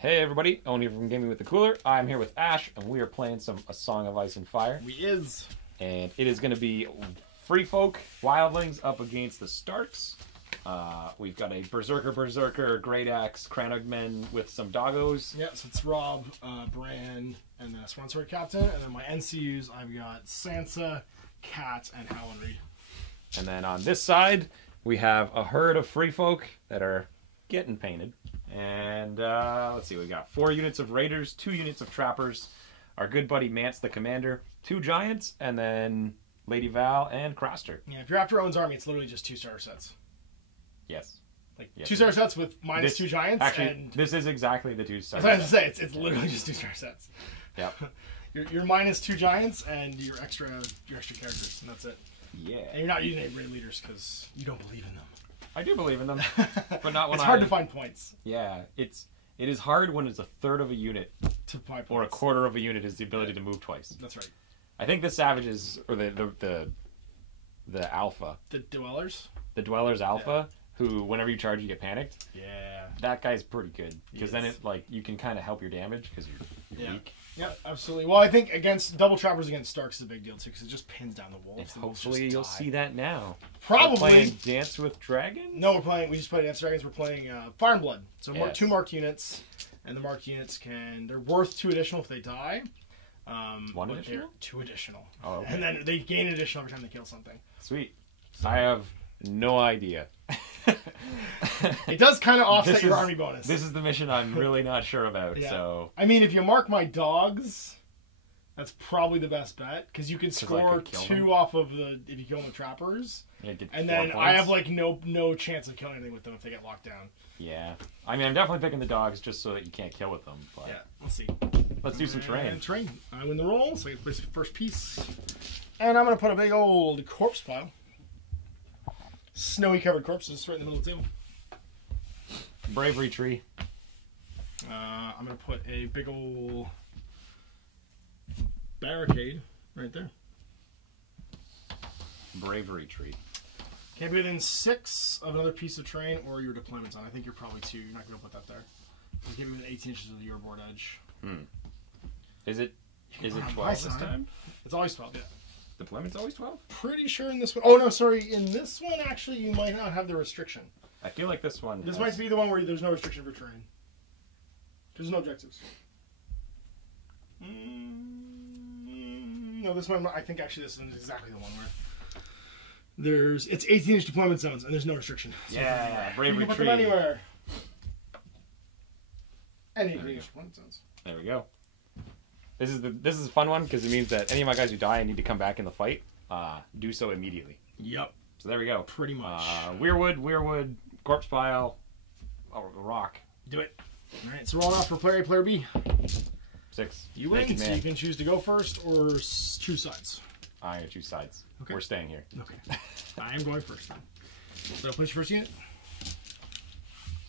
Hey everybody, Owen here from Gaming with the Cooler. I'm here with Ash, and we are playing A Song of Ice and Fire. We is. And it is going to be Free Folk, Wildlings up against the Starks. We've got a Berserker, Great Axe, Cranogmen with some doggos. Yeah, so it's Rob, Bran, and the Swan Sword Captain. And then my NCUs, I've got Sansa, Kat, and Howland Reed. And then on this side, we have a herd of Free Folk that are getting painted. And let's see, we got 4 units of Raiders, 2 units of Trappers, our good buddy Mance the Commander, 2 Giants, and then Lady Val and Craster. Yeah, if you're after Owen's army, it's literally just 2 starter sets. Yes. Like yes, 2 starter sets with minus 2 Giants. Actually, and this is exactly the 2 starter sets. sets. I was going to say, it's literally just 2 starter sets. Yep. You're minus 2 Giants and your extra characters, and that's it. Yeah. And you're not using any raid leaders because you don't believe in them. I do believe in them, but not when it's hard to find points. Yeah, it is hard when it's a third of a unit to find points. Or a quarter of a unit is the ability to move twice. That's right. I think the Savages, or the Alpha. The Dwellers? The Dwellers Alpha, who whenever you charge you get panicked. Yeah. That guy's pretty good. Because then you can kind of help your damage because you're weak. Yeah, absolutely. Well, I think double trappers against Starks is a big deal too because it just pins down the wolves. And hopefully you'll see that now. Probably. We're playing Dance with Dragons? No, we just played Dance with Dragons. We're playing Fire and Blood. So yes. 2 marked units, and the marked units they're worth 2 additional if they die. 1 additional? 2 additional. Oh, okay. And then they gain additional every time they kill something. Sweet. I have no idea. It does kind of offset your army bonus. This is the mission I'm really not sure about. Yeah. So I mean, if you mark my dogs, that's probably the best bet because you could score 2 off of if you kill them with trappers. Yeah, and then I have like no chance of killing anything with them if they get locked down. Yeah, I mean I'm definitely picking the dogs just so that you can't kill with them. But yeah, we'll see. Let's do some terrain. I win the roll, so I get to place the first piece, and I'm gonna put a big old corpse pile. Snowy covered corpses right in the middle of the table. Bravery tree. I'm going to put a big old barricade right there. Bravery tree. Can't be within 6 of another piece of terrain or your deployment zone. I think you're probably 2. You're not going to put that there. I'll give you within 18 inches of your board edge. Is it 12 this time? It's always 12, yeah. Deployment's always 12? Pretty sure in this one. Oh, no, sorry. In this one, actually, you might not have the restriction. I feel like this one. This might be the one where there's no restriction for terrain. There's no objectives. No, this one, I think actually this one is exactly the one where it's 18-inch deployment zones and there's no restriction. So yeah, bravery you can put tree. them anywhere. Any 18-inch deployment zones. There we go. This is a fun one because it means that any of my guys who die and need to come back in the fight, do so immediately. Yep. So there we go. Pretty much. Weirwood, corpse pile, rock. Do it. All right, so roll off for player A, player B. 6. You win, so you can choose to go first or choose sides. I'm going to choose sides. Okay. We're staying here. Okay. I am going first then. So place your first unit.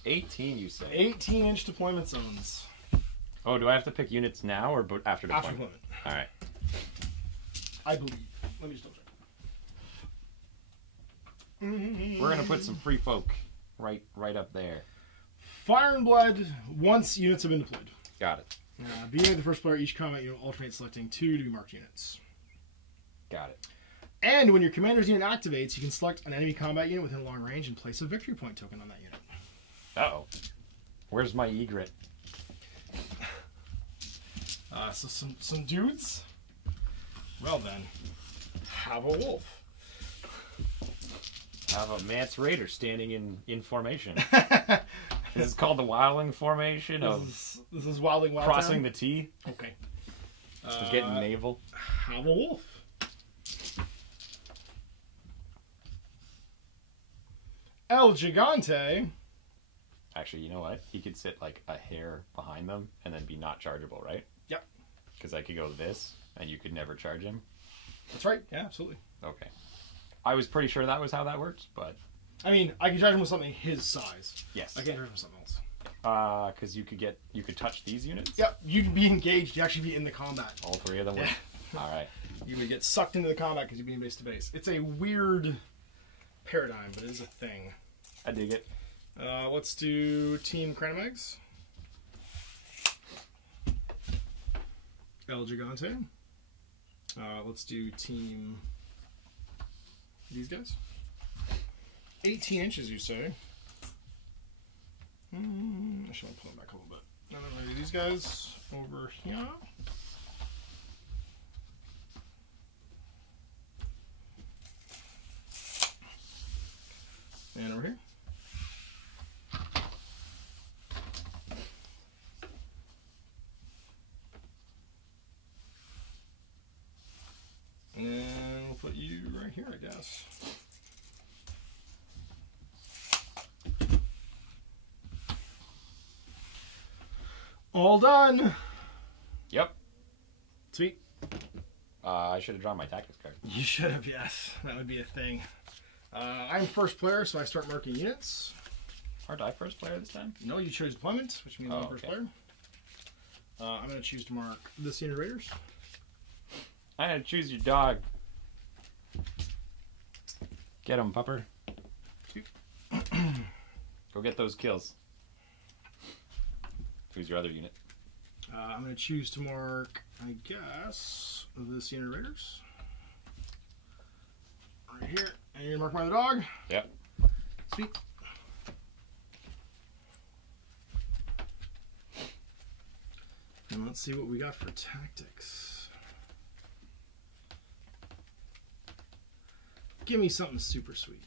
18, you say? 18-inch deployment zones. Oh, do I have to pick units now or after deployment? After deployment. All right. I believe. Let me just double check. We're going to put some free folk right up there. Fire and Blood, once units have been deployed. Got it. Being the first player, each combat unit will alternate selecting 2 to be marked units. Got it. And when your commander's unit activates, you can select an enemy combat unit within long range and place a victory point token on that unit. Uh-oh. Where's my egret? So some dudes. Well then, have a wolf. I have a Mance Raider standing in formation. This is called the Wildling formation this is Wildling Wild crossing Town? the T. Okay. Getting naval. Have a wolf. El Gigante. Actually, you know what? He could sit like a hair behind them and then be not chargeable, right? Yep. Because I could go this and you could never charge him. That's right. Yeah, absolutely. Okay. I was pretty sure that was how that works, but... I mean, I can charge him with something his size. Yes. I can't charge him with something else. Because you could touch these units? Yep. You'd be engaged. You'd actually be in the combat. All 3 of them would? All right. You would get sucked into the combat because you'd be base to base. It's a weird paradigm, but it is a thing. I dig it. Let's do Team Cranmegs. El Gigante. Let's do team. These guys. 18 inches, you say? I should pull it back a little bit. Now I'm going to do these guys over here. And over here. And we'll put you right here, I guess. All done. Yep. Sweet. I should have drawn my tactics card. You should have, yes. That would be a thing. I'm first player, so I start marking units. Aren't I first player this time? No, you chose deployment, which means I'm first player. I'm going to choose to mark the Senior Raiders. I'm going to choose your dog. Get him, pupper. Go get those kills. Who's your other unit? I'm going to choose to mark, I guess, the Senior Raiders. Right here. And you're going to mark my other dog? Yep. Sweet. And let's see what we got for tactics. Give me something super sweet.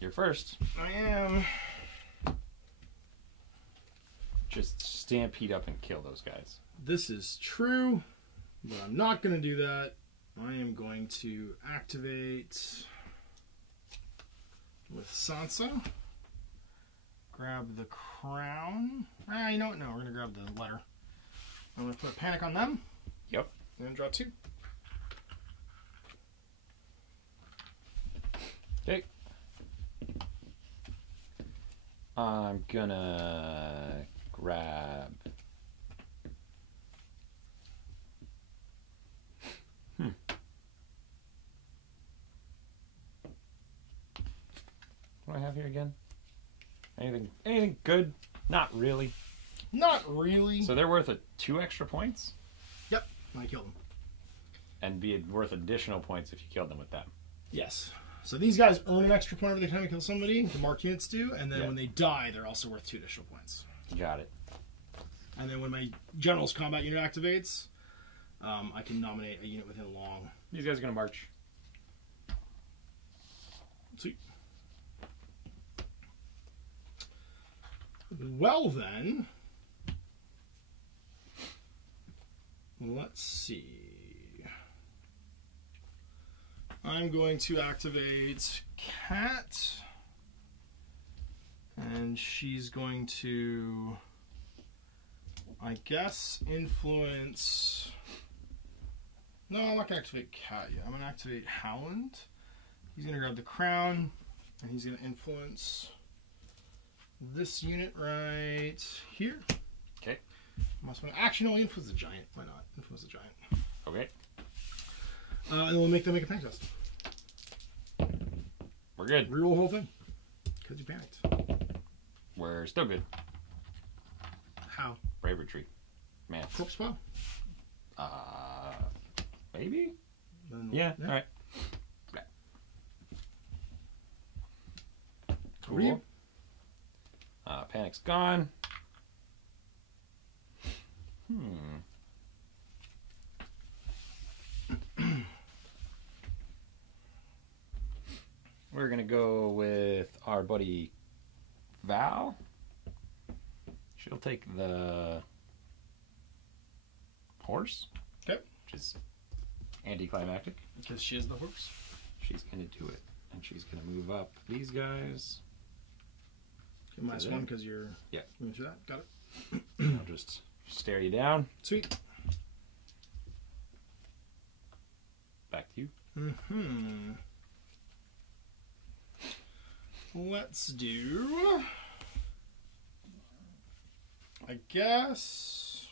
You're first. I am. Just stampede up and kill those guys. This is true, but I'm not going to do that. I am going to activate with Sansa. Grab the crown. You know what? No, we're going to grab the letter. I'm going to put a panic on them. Yep. And then draw 2. Okay. I'm gonna grab. What do I have here again? Anything good? Not really. Not really. So they're worth 2 extra points? Yep, I killed them. And be worth additional points if you killed them with them. Yes. So these guys earn an extra point every time you kill somebody. The marked units do. And then when they die, they're also worth 2 additional points. Got it. And then when my general's combat unit activates, I can nominate a unit within long. These guys are going to march. Sweet. Well then, let's see. I'm going to activate Cat, and she's going to, I guess, influence. No, I'm not going to activate Cat yet. I'm going to activate Howland. He's going to grab the crown, and he's going to influence this unit right here. Okay. Actually, no, influence the giant. Why not? Influence the giant. Okay. And then we'll make them make a panic test. We're good. Reroll the whole thing. Because you panicked. We're still good. How? Brave retreat. Man. Corpse pile? Maybe? Then, yeah, alright. Cool. Panic's gone. We're gonna go with our buddy Val. She'll take the horse. Okay. Which is anticlimactic. Because she is the horse. She's gonna do it. And she's gonna move up these guys. Okay, -1 because you're moving through that. Got it. I'll just stare you down. Sweet. Back to you. Let's do, I guess,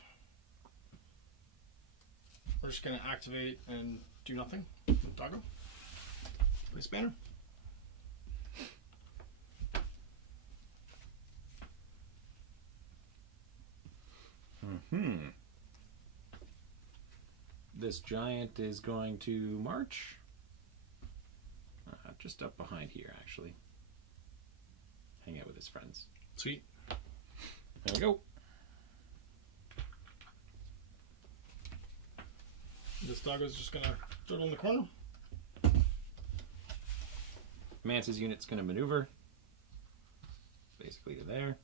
we're just going to activate and do nothing with Doggo. Place banner. this giant is going to march. Just up behind here, actually. Hang out with his friends. Sweet. There we go. This dog is just gonna turtle in the corner. Mance's unit's gonna maneuver. Basically to there.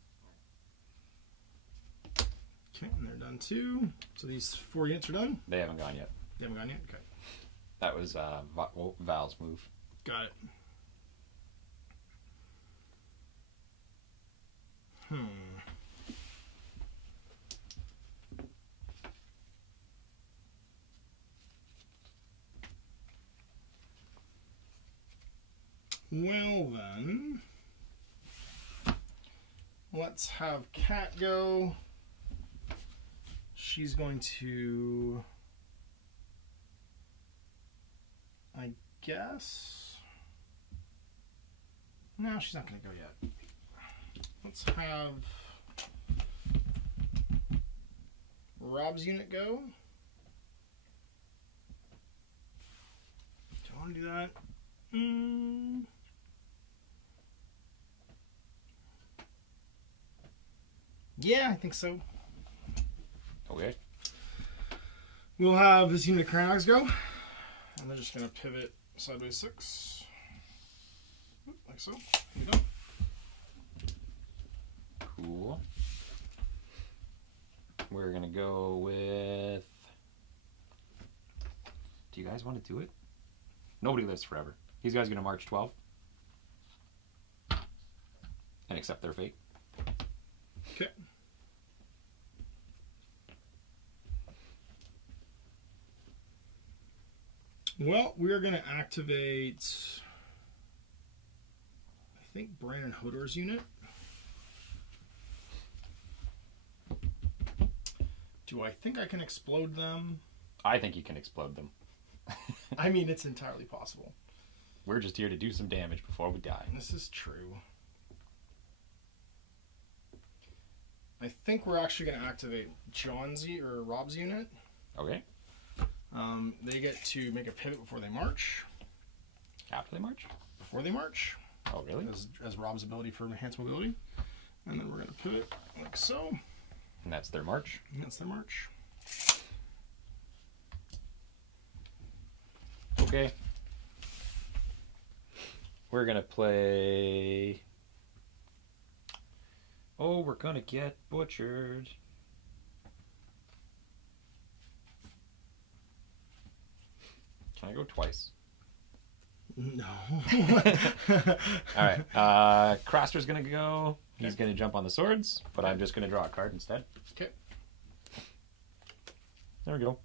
Okay, and they're done too. So these 4 units are done? They haven't gone yet. They haven't gone yet? Okay. That was Val's move. Got it. Well then, let's have Cat go. She's going to, I guess. No, she's not going to go yet. Let's have Rob's unit go. Do I want to do that? Yeah, I think so. Okay. We'll have this unit of Cranogs go. And they're just going to pivot sideways 6. Like so. There you go. Cool. We're going to go with... Do you guys want to do it? Nobody lives forever. These guys are going to march 12. And accept their fate. Okay. Well, we're going to activate, I think, Brandon Hodor's unit. Do I think I can explode them? I think you can explode them. I mean, it's entirely possible. We're just here to do some damage before we die. This is true. I think we're actually going to activate Rob's unit. Okay. They get to make a pivot before they march. After they march? Before they march. Oh, really? As Rob's ability for enhanced mobility. And then we're going to pivot like so. And that's their march? And that's their march. Okay. We're going to play... Oh, we're going to get butchered. Can I go twice? No. Alright. Craster's going to go. He's going to jump on the swords, but I'm just going to draw a card instead. Okay. There we go.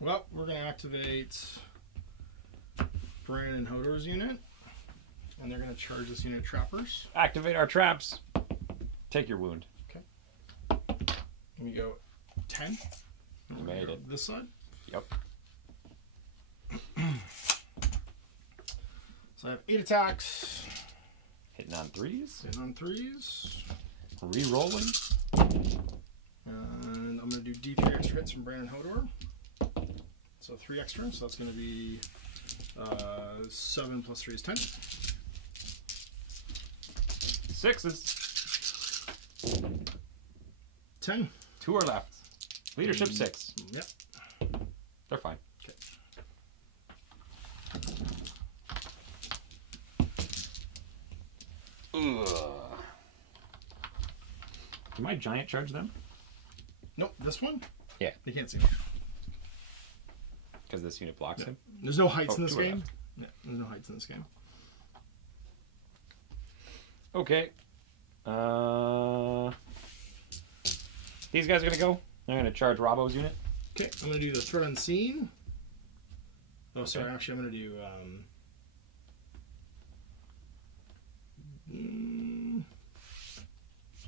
Well, we're going to activate Brandon Hodor's unit, and they're going to charge this unit of trappers. Activate our traps. Take your wound. Okay. And we go 10. You made it. This side? Yep. So I have 8 attacks. Hitting on 3s. Hitting on 3s. Re-rolling. And I'm going to do D3 extra hits from Brandon Hodor. So 3 extra, so that's going to be 7 plus 3 is 10. 6s. 10. 2 are left. Leadership 6. Yep. They're fine. Okay. Ugh. Can my giant charge them? Nope, this one? Yeah. They can't see me. Because this unit blocks him? There's no heights in this 2 are game. left. Yeah, there's no heights in this game. Okay. These guys are going to go. I'm going to charge Robbo's unit. Okay, I'm going to do the threat unseen. Oh, Okay. sorry, actually I'm going to do...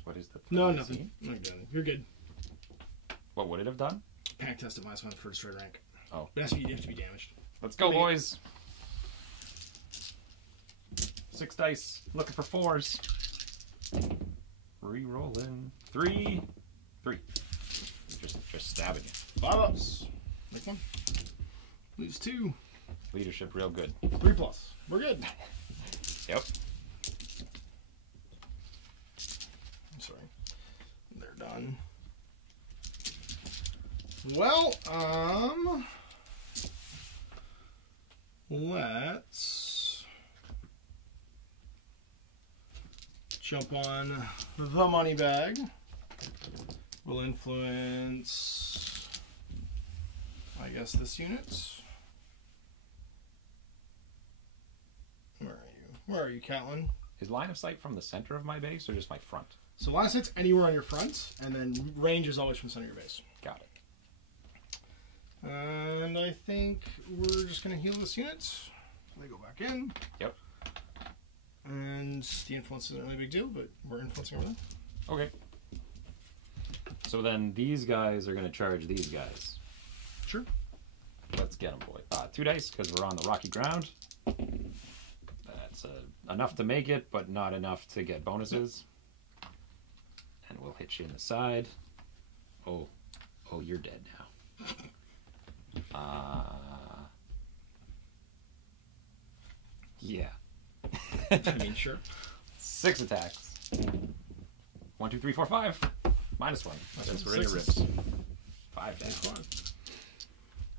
What is the... No, nothing. I'm not doing it. You're good. What would it have done? Panic test of -1 for destroyed rank. Oh. It has to be, you have to be damaged. Let's go, boys. 6 dice. Looking for 4s. Re-rolling. 3. 3. Just stabbing it. 5 ups. Make one. Leaves 2. Leadership real good. 3 plus. We're good. Yep. I'm sorry. They're done. Well, let's jump on the money bag. Will influence, I guess, this unit. Where are you, Catlin? Is line of sight from the center of my base or just my front? So line of sight's anywhere on your front, and then range is always from the center of your base. Got it. And I think we're just going to heal this unit. So they go back in. Yep. And the influence isn't really a big deal, but we're influencing everything. Okay. So then these guys are going to charge these guys. Sure. Let's get them, boy. 2 dice because we're on the rocky ground. That's enough to make it, but not enough to get bonuses. And we'll hit you in the side. Oh, you're dead now. Yeah. I mean, sure. 6 attacks. 1, 2, 3, 4, 5. -1. That's right in ribs. 5 down. 5.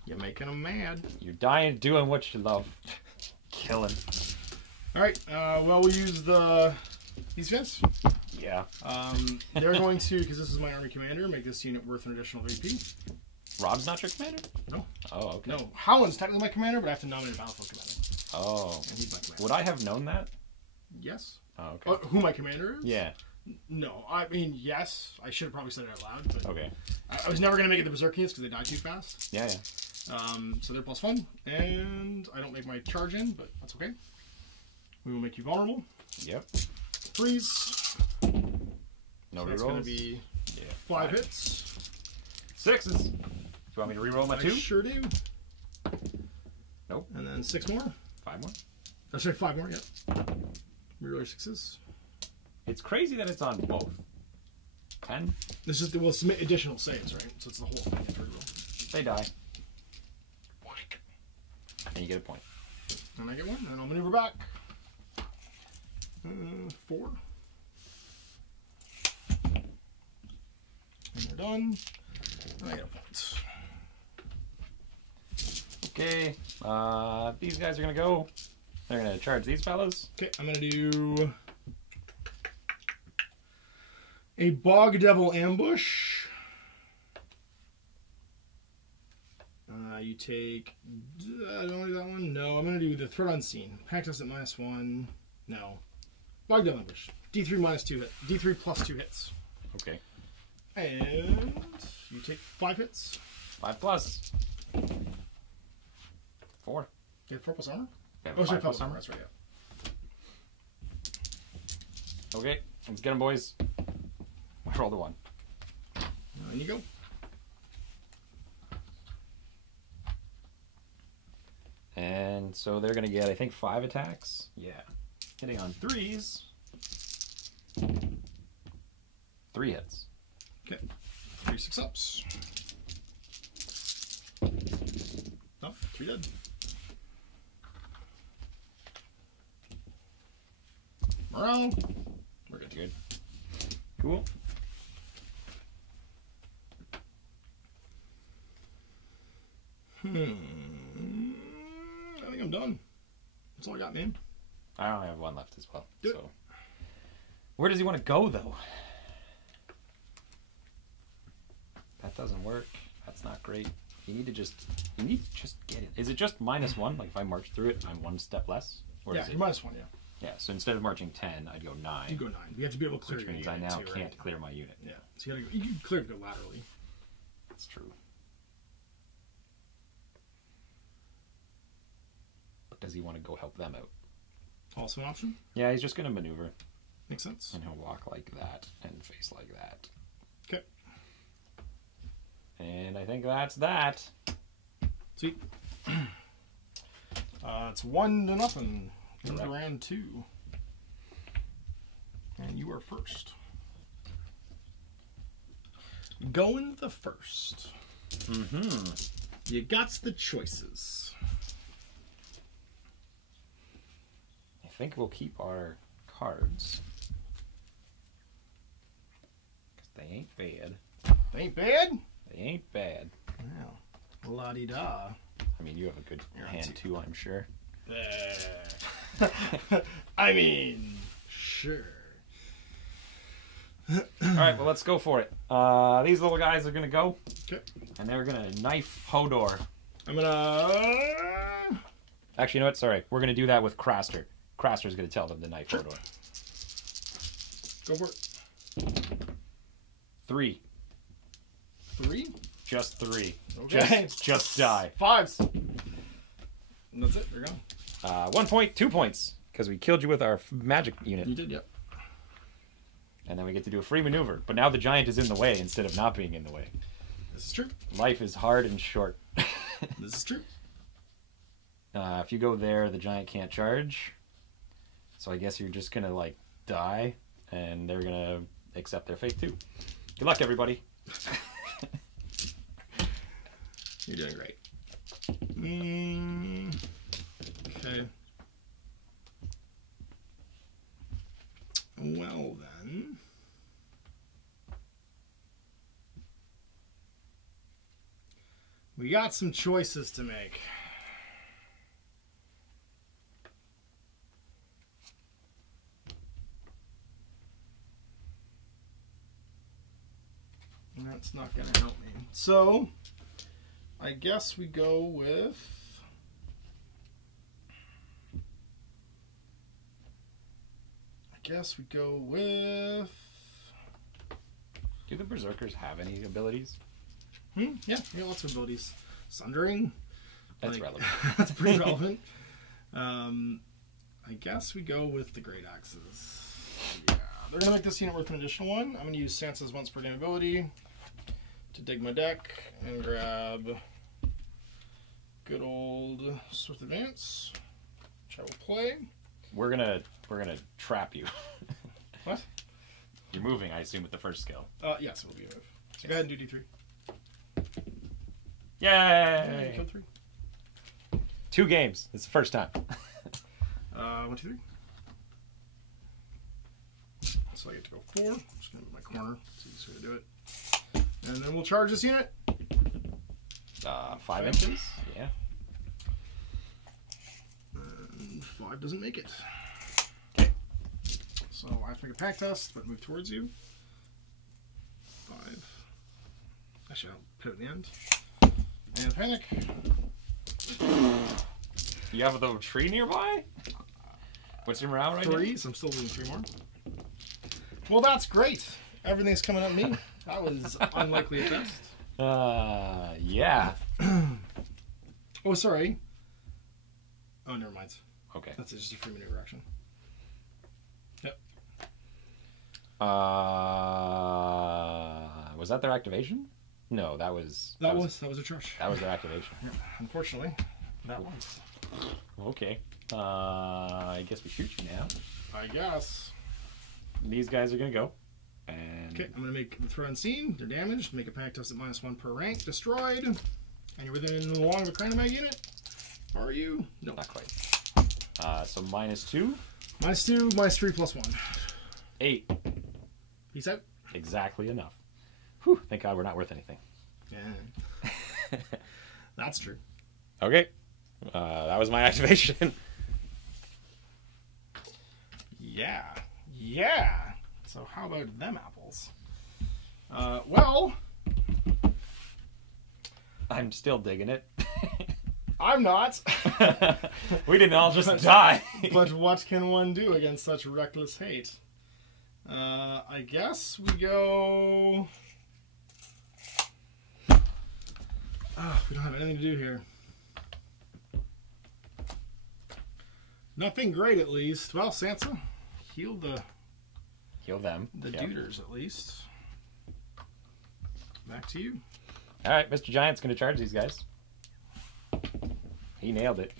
You're making them mad. You're dying doing what you love. Killing. All right. Well, we'll use these guys. Yeah. They're going to, because this is my army commander, make this unit worth an additional VP. Rob's not your commander? No. Oh, okay. No. Howland's technically my commander, but I have to nominate a battlefield commander. Oh. And he's my commander. Would I have known that? Yes. Oh, okay. Who my commander is? Yeah. No. I mean, yes. I should have probably said it out loud. But Okay. I was never going to make it the Berserk units because they die too fast. Yeah. So they're +1. And I don't make my charge in, but that's okay. We will make you vulnerable. Yep. Freeze. No So that's rerolls. going to be 5 hits. 6s. Do you want me to reroll my 2? I sure do. Nope. And then 6 more. 5 more. Oh, sorry, 5 more, yep. Reroll your 6s. It's crazy that it's on both. 10. This is we'll submit additional saves, right? So it's the whole thing. To reroll. They die. And you get a point. And I get 1, and I'll maneuver back. 4. And we're done. And I get a point. Okay. These guys are going to go. They're going to charge these fellas. Okay, I'm going to do a Bog Devil Ambush. You take... I don't like that one. No, I'm going to do the Threat Unseen. Pactus at -1. No. Bog Devil Ambush. D3 -2 hit. D3 plus 2 hits. Okay. And you take 5 hits. 5 plus. 4. You have 4 plus armor? Yeah, Oh, sorry, 5 plus 5 armor. That's right, yeah. Okay, let's get them, boys. Roll the 1. And you go. And so they're going to get, I think, 5 attacks. Yeah. Hitting on 3s. 3 hits. Okay. 3 6-ups. Oh, 3 dead. Morale. We're good. Good. Cool. I think I'm done. That's all I got, man. I only have 1 left as well. Good. So, where does he want to go, though? That doesn't work. That's not great. You need to just get it. Is it just -1? Like if I march through it, I'm 1 step less? Or Yeah, is it... you're -1, yeah. Yeah, so instead of marching 10, I'd go 9. You go 9. You have to be able to clear Which your means unit I now too, can't right? clear my unit. Yeah. So you gotta go. You can clear it go laterally. That's true. But does he want to go help them out? Also an option. Yeah, he's just going to maneuver. Makes sense. And he'll walk like that and face like that. Okay. And I think that's that. Sweet. It's 1-0. Correct. Round 2. And you are first. Going the first. You got the choices. I think we'll keep our cards. Because they ain't bad. They ain't bad? They ain't bad. Wow. La-di-da. I mean, you have a good hand too, I'm sure. I mean, sure. Alright, well, let's go for it. These little guys are going to go. Okay. And they're going to knife Hodor. I'm going to... Actually, you know what? Sorry. We're going to do that with Craster. Craster's going to tell them to knife Hodor. Go for it. 3. 3? Just 3. Okay. Just die. 5s. And that's it. They're gone. 1 point, 2 points. Because we killed you with our magic unit. You did, yep. And then we get to do a free maneuver. But now the giant is in the way instead of not being in the way. This is true. Life is hard and short. This is true. If you go there, the giant can't charge. So I guess you're just going to, like, die. And they're going to accept their fate, too. Good luck, everybody. You're doing great. Okay. Well, then. We got some choices to make. And that's not going to help me. So, I guess we go with... Do the Berserkers have any abilities? Yeah, we got lots of abilities. Sundering. That's relevant. That's pretty relevant. I guess we go with the Great Axes. Yeah, they're going to make this unit worth an additional 1. I'm going to use Sansa's once per game ability to dig my deck and grab good old Swift Advance, which I will play. We're gonna trap you. What? You're moving, I assume, with the first skill. Yes, it will be a move. So go ahead and do D3. Yay! Yeah, you killed 3. 2 games. It's the first time. 1, 2, 3. So I get to go 4. I'm just going to move my corner. It's the easiest way to do it. And then we'll charge this unit. 5 inches? Yeah. And 5 doesn't make it. Okay. So I have to make a pack test, but move towards you. 5. Actually, I'll put it at the end. And panic. You have a little tree nearby? What's your morale right now? 3, so I'm still losing 3 more. Well, that's great. Everything's coming at me. That was unlikely at best. Yeah. Oh, sorry. Oh, never mind. Okay. That's just a free maneuver action. Yep. Was that their activation? No, that was That was a charge. That was their activation. Yeah, unfortunately, that was. Okay. I guess we shoot you now. I guess. These guys are gonna go. And Okay, I'm gonna make the throw unseen. They're damaged. Make a panic test at -1 per rank. Destroyed. And you're within the long of a kind of mag unit. Are you? No. Not quite. So -2. -2, -3, +1. 8. Peace out. Exactly enough. Whew, thank God we're not worth anything. Yeah. That's true. Okay. That was my activation. Yeah. Yeah. So how about them apples? Well, I'm still digging it. I'm not. We didn't all just die. But what can one do against such reckless hate? I guess we go... we don't have anything to do here. Nothing great, at least. Well, Sansa, heal them. Yep. Duders, at least. Back to you. All right, Mr. Giant's going to charge these guys. He nailed it.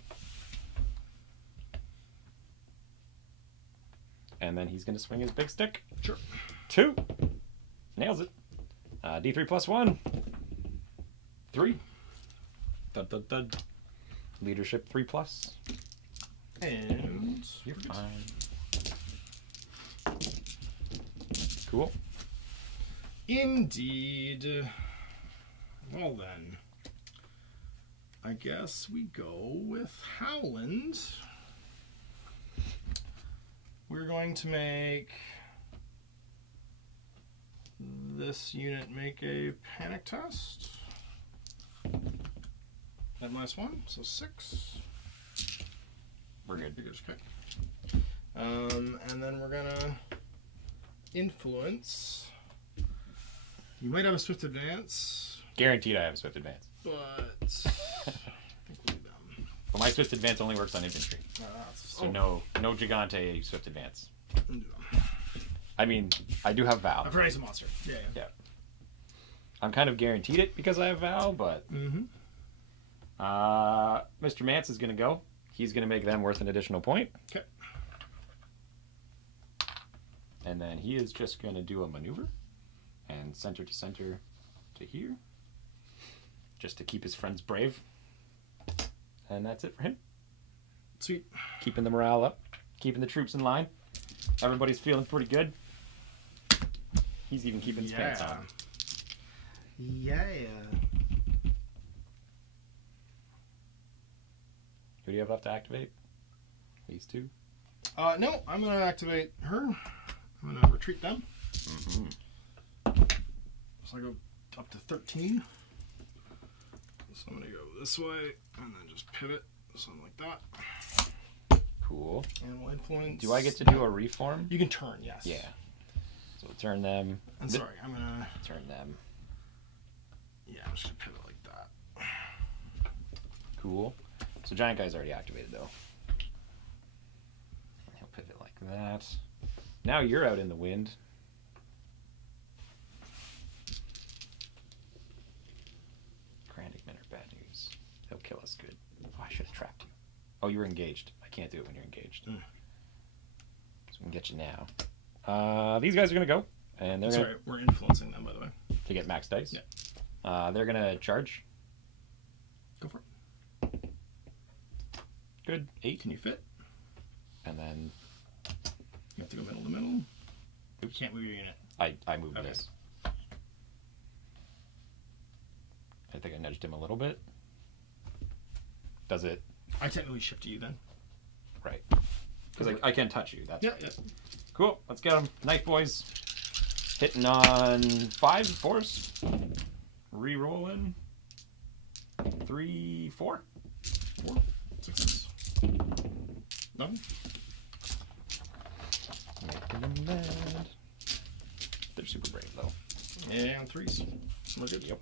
and then he's going to swing his big stick. Sure. 2. Nails it. D3 plus 1. 3. Dud, dud, dud. Leadership 3 plus. And you're fine. Cool. Indeed. Well then, I guess we go with Howland. We're going to make this unit make a panic test. At -1, so 6. We're good. Okay. And then we're gonna influence. You might have a swift advance. Guaranteed I have Swift Advance. But I think we do them. But my Swift Advance only works on infantry. So no Gigante Swift Advance. Do them. I mean, I do have Val. I've raised a monster. Yeah. I'm kind of guaranteed it because I have Val, but Mr. Mance is going to go. He's going to make them worth an additional point. Okay. And then he is just going to do a maneuver and center to center to here, just to keep his friends brave. And that's it for him. Sweet. Keeping the morale up, keeping the troops in line. Everybody's feeling pretty good. He's even keeping his pants on. Yeah. Who do you have left to activate? These 2? No, I'm going to activate her. I'm going to retreat them. So I go up to 13. So I'm going to go this way and then just pivot, something like that. Cool. And we'll influence. Do I get to do a reform? You can turn, yes. Yeah. So we'll turn them. And sorry, I'm going to turn them. Yeah, I'm just going to pivot like that. Cool. So Giant Guy's already activated, though. He'll pivot like that. Now you're out in the wind. Crandagmen are bad news. They'll kill us good. Oh, I should have trapped you. Oh, you're engaged. I can't do it when you're engaged. So we can get you now. These guys are going to go. And they're Sorry, we're influencing them, by the way. To get max dice? Yeah. They're going to charge. Go for it. Good. 8. Can you fit? And then you have to go middle to middle. Oops. You can't move your unit. I moved this. I think I nudged him a little bit. Does it? I technically shift to you then. Right. Because I can't touch you. That's yeah. Cool. Let's get them. Knife boys. Hitting on 5 force. Re-rolling. 3, 4. 4. 6. Done. Making them mad. They're super brave though. And 3s. We're good. Yep.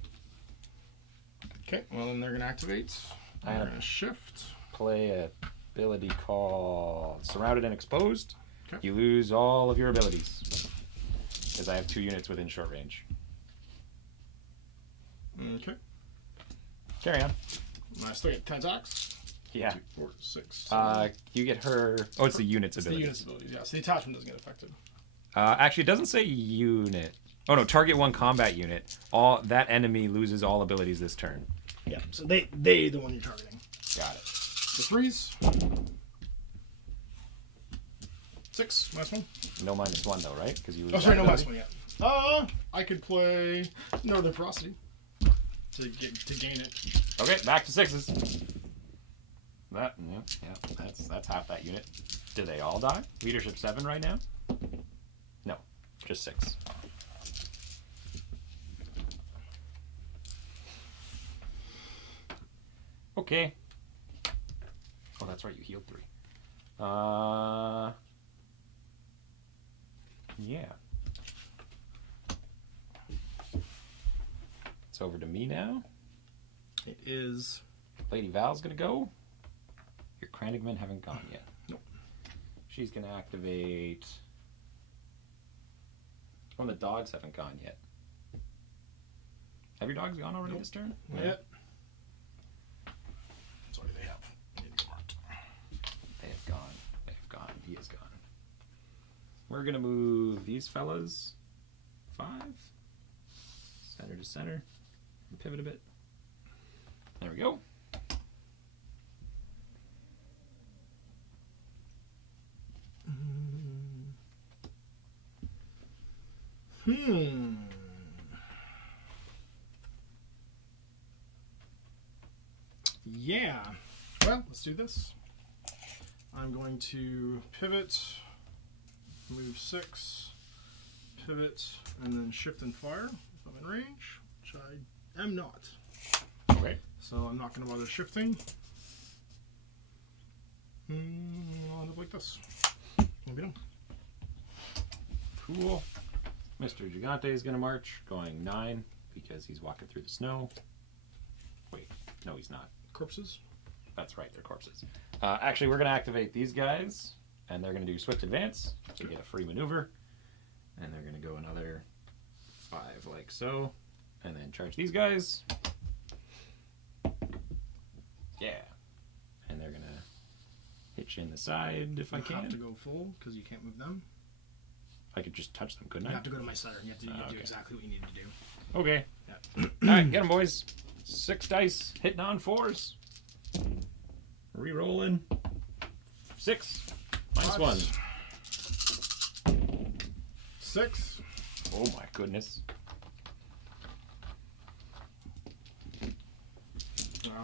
Okay, well then they're going to activate. I'm going to shift. Play a ability called Surrounded and Exposed. Okay. You lose all of your abilities. Because I have 2 units within short range. Okay. Carry on. I still get 10 attacks. Yeah. 2, 4, 6. You get her. Oh, it's the unit's ability. The unit's abilities, yeah. So the attachment doesn't get affected. Actually, it doesn't say unit. Oh no, target 1 combat unit. All that enemy loses all abilities this turn. Yeah. So they the one you're targeting. Got it. The 3s. 6 -1. No -1 though, right? Because you. Oh, sorry, no -1 yet. I could play Northern Ferocity to gain it. Okay, back to 6s. That's half that unit. Do they all die? Leadership 7 right now? No, just 6. Okay. Oh, that's right. You healed 3. Yeah. It's over to me now. It is. Lady Val's gonna go. Your Crandagmen haven't gone yet. Nope. She's gonna activate. Oh, the dogs haven't gone yet. Have your dogs gone already this turn? Yeah. Sorry, they have. They have gone. They have gone. He is gone. we're going to move these fellas 5. Center to center. And pivot a bit. There we go. Yeah. Well, let's do this. I'm going to pivot, move 6, pivot, and then shift and fire if I'm in range, which I am not. Okay. So I'm not going to bother shifting. I'll end up like this. We'll be done. Cool. Mr. Gigante is going to march, going 9 because he's walking through the snow. Wait, no, he's not. Corpses? That's right, they're corpses. Actually, we're going to activate these guys, and they're going to do swift advance to get a free maneuver. And they're going to go another 5 like so, and then charge these guys. Yeah. And they're going to hit you in the side if I can. You have to go full because you can't move them. I could just touch them, couldn't I? You have to go to my center. You have to do exactly what you need to do. Okay. Yeah. Alright, get them, boys. 6 dice, hitting on 4s. Re-rolling. 6. -1. 6. Oh my goodness.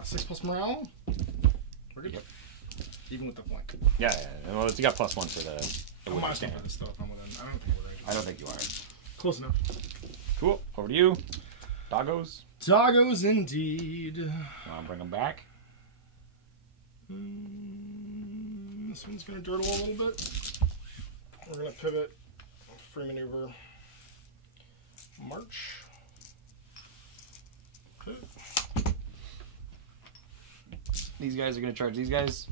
6 plus morale. We're good. Yep. Even with the flank. Yeah. Well, you got +1 for the I'm not going to this stuff. I'm within. I don't think we're ready. I don't think you are. Close enough. Cool. Over to you. Doggos. Doggos indeed. Bring them back. This one's going to dirtle a little bit. We're going to pivot. Free maneuver. March. Pivot. These guys are going to charge these guys.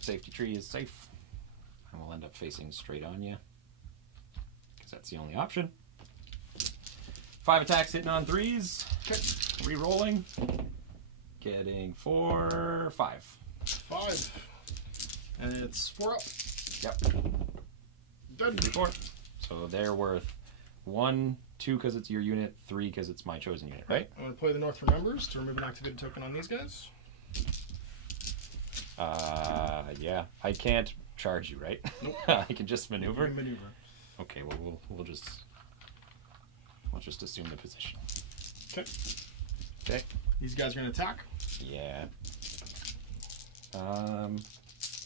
Safety tree is safe. And we'll end up facing straight on you. Because that's the only option. 5 attacks hitting on 3s. Okay. Re-rolling. Getting 4, 5. 5. And it's 4 up. Yep. Dead. 4. So they're worth 1, 2 because it's your unit, 3 because it's my chosen unit, right? I'm going to play the North Remembers to remove an activated token on these guys. Yeah. I can't charge you, right? Nope. I can just maneuver? Maneuver. Okay, well, we'll just assume the position. Okay. Okay. These guys are going to attack. Yeah. Do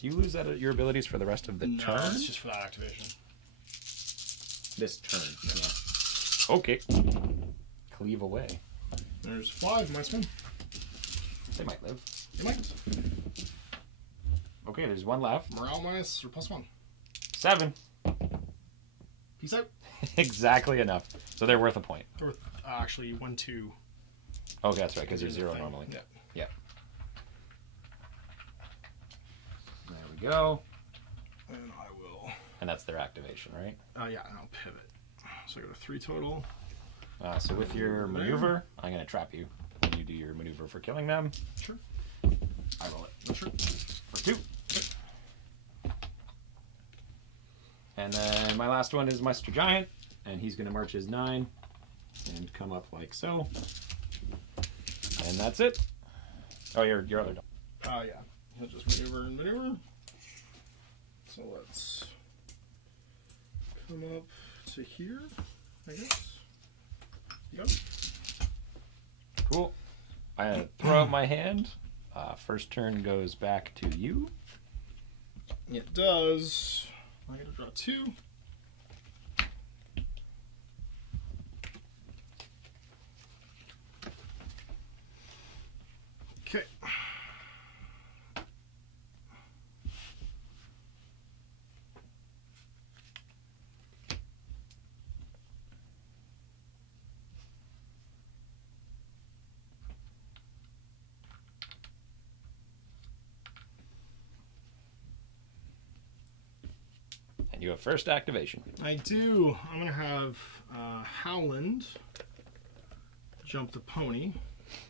you lose your abilities for the rest of the turn? No, it's just for that activation. This turn. Yeah. Okay. Cleave away. There's 5, my spin. They might live. They might. Okay, there's 1 left. Morale minus or +1. 7. Peace out. Exactly enough. So they're worth a point. They're worth, actually 1, 2. Okay, that's right, because you're 0 normally. Yeah. Yeah. There we go. And I will. And that's their activation, right? Yeah, and I'll pivot. So I got a 3 total. So with your maneuver, I'm going to trap you when you do your maneuver for killing them. Sure. I roll it. Sure. For 2. And then my last one is Mr. Giant, and he's going to march his 9 and come up like so. And that's it. Oh, your other dog. Yeah. He'll just maneuver and maneuver. So let's come up to here, I guess. You got it? Cool. I throw out my hand. First turn goes back to you. It does. I'm going to draw 2. Okay. And you have first activation. I do. I'm going to have Howland jump the pony.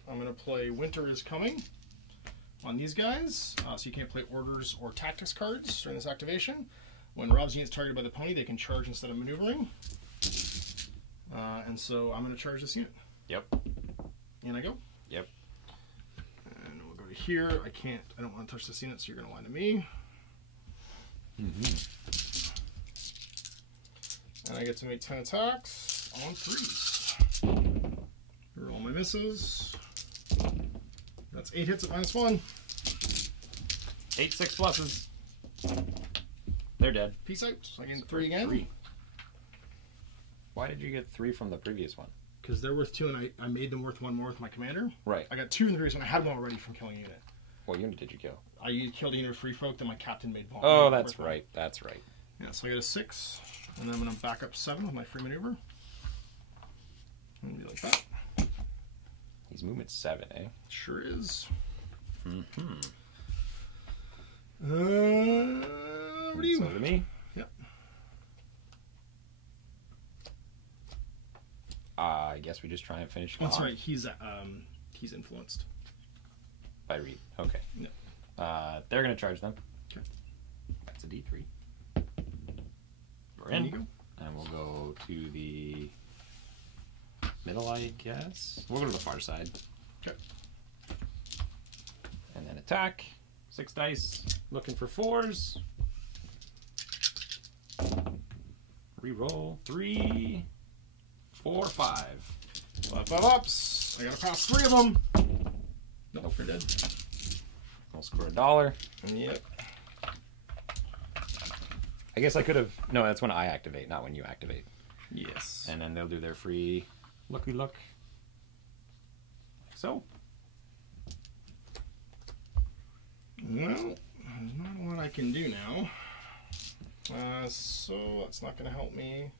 I'm going to play Winter is Coming on these guys. So you can't play orders or tactics cards during this activation. When Rob's unit is targeted by the pony, they can charge instead of maneuvering. And so I'm going to charge this unit. Yep. And I go. Yep. And we'll go to here. I don't want to touch this unit, so you're going to line to me. And I get to make 10 attacks on 3s. Roll my misses. That's 8 hits at -1. 8 6 pluses. They're dead. Peace out. So I get 3 again. 3. Why did you get 3 from the previous one? Because they're worth 2, and I made them worth 1 more with my commander. Right. I got 2 in the previous one. I had them already from killing a unit. What unit did you kill? I killed a unit of free folk, then my captain made bomb. Oh, that's right. That's right. Yeah, so I got a 6, and then I'm going to back up 7 with my free maneuver. And be like that. He's movement 7, eh? Sure is. Mm-hmm. What do you? So to me? Yep. I guess we just try and finish. Oh, sorry. He's influenced by Reed. Okay. Yep. They're gonna charge them. Okay. That's a D3. We're in. And we'll go to the middle, I guess. We'll go to the far side. Okay. And then attack. 6 dice. Looking for 4s. Reroll. 3, 4, 5. 5 ups. I gotta pass 3 of them. Nope, we're dead. We'll score $1. Yep. I guess I could have. No, that's when I activate, not when you activate. Yes. And then they'll do their free looky look. Like so. Well, there's not a lot I can do now. So that's not going to help me.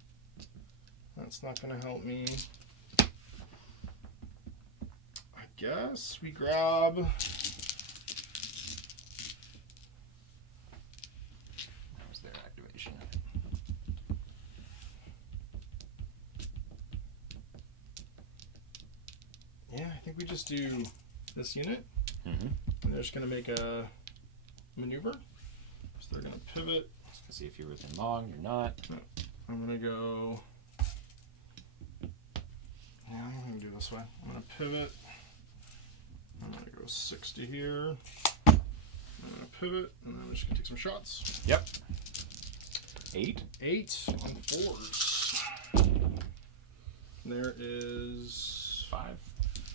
That's not going to help me. I guess we grab. There's their activation. Yeah, I think we just do this unit. Mm-hmm. And they're just going to make a maneuver. So they're going to pivot. Just to see if you're within long, you're not. No, I'm going to go. Yeah, I'm going to do it this way. I'm going to pivot. I'm going to go 60 here. I'm going to pivot, and then I'm just going to take some shots. Yep. 8? 8 on 4s. There is 5,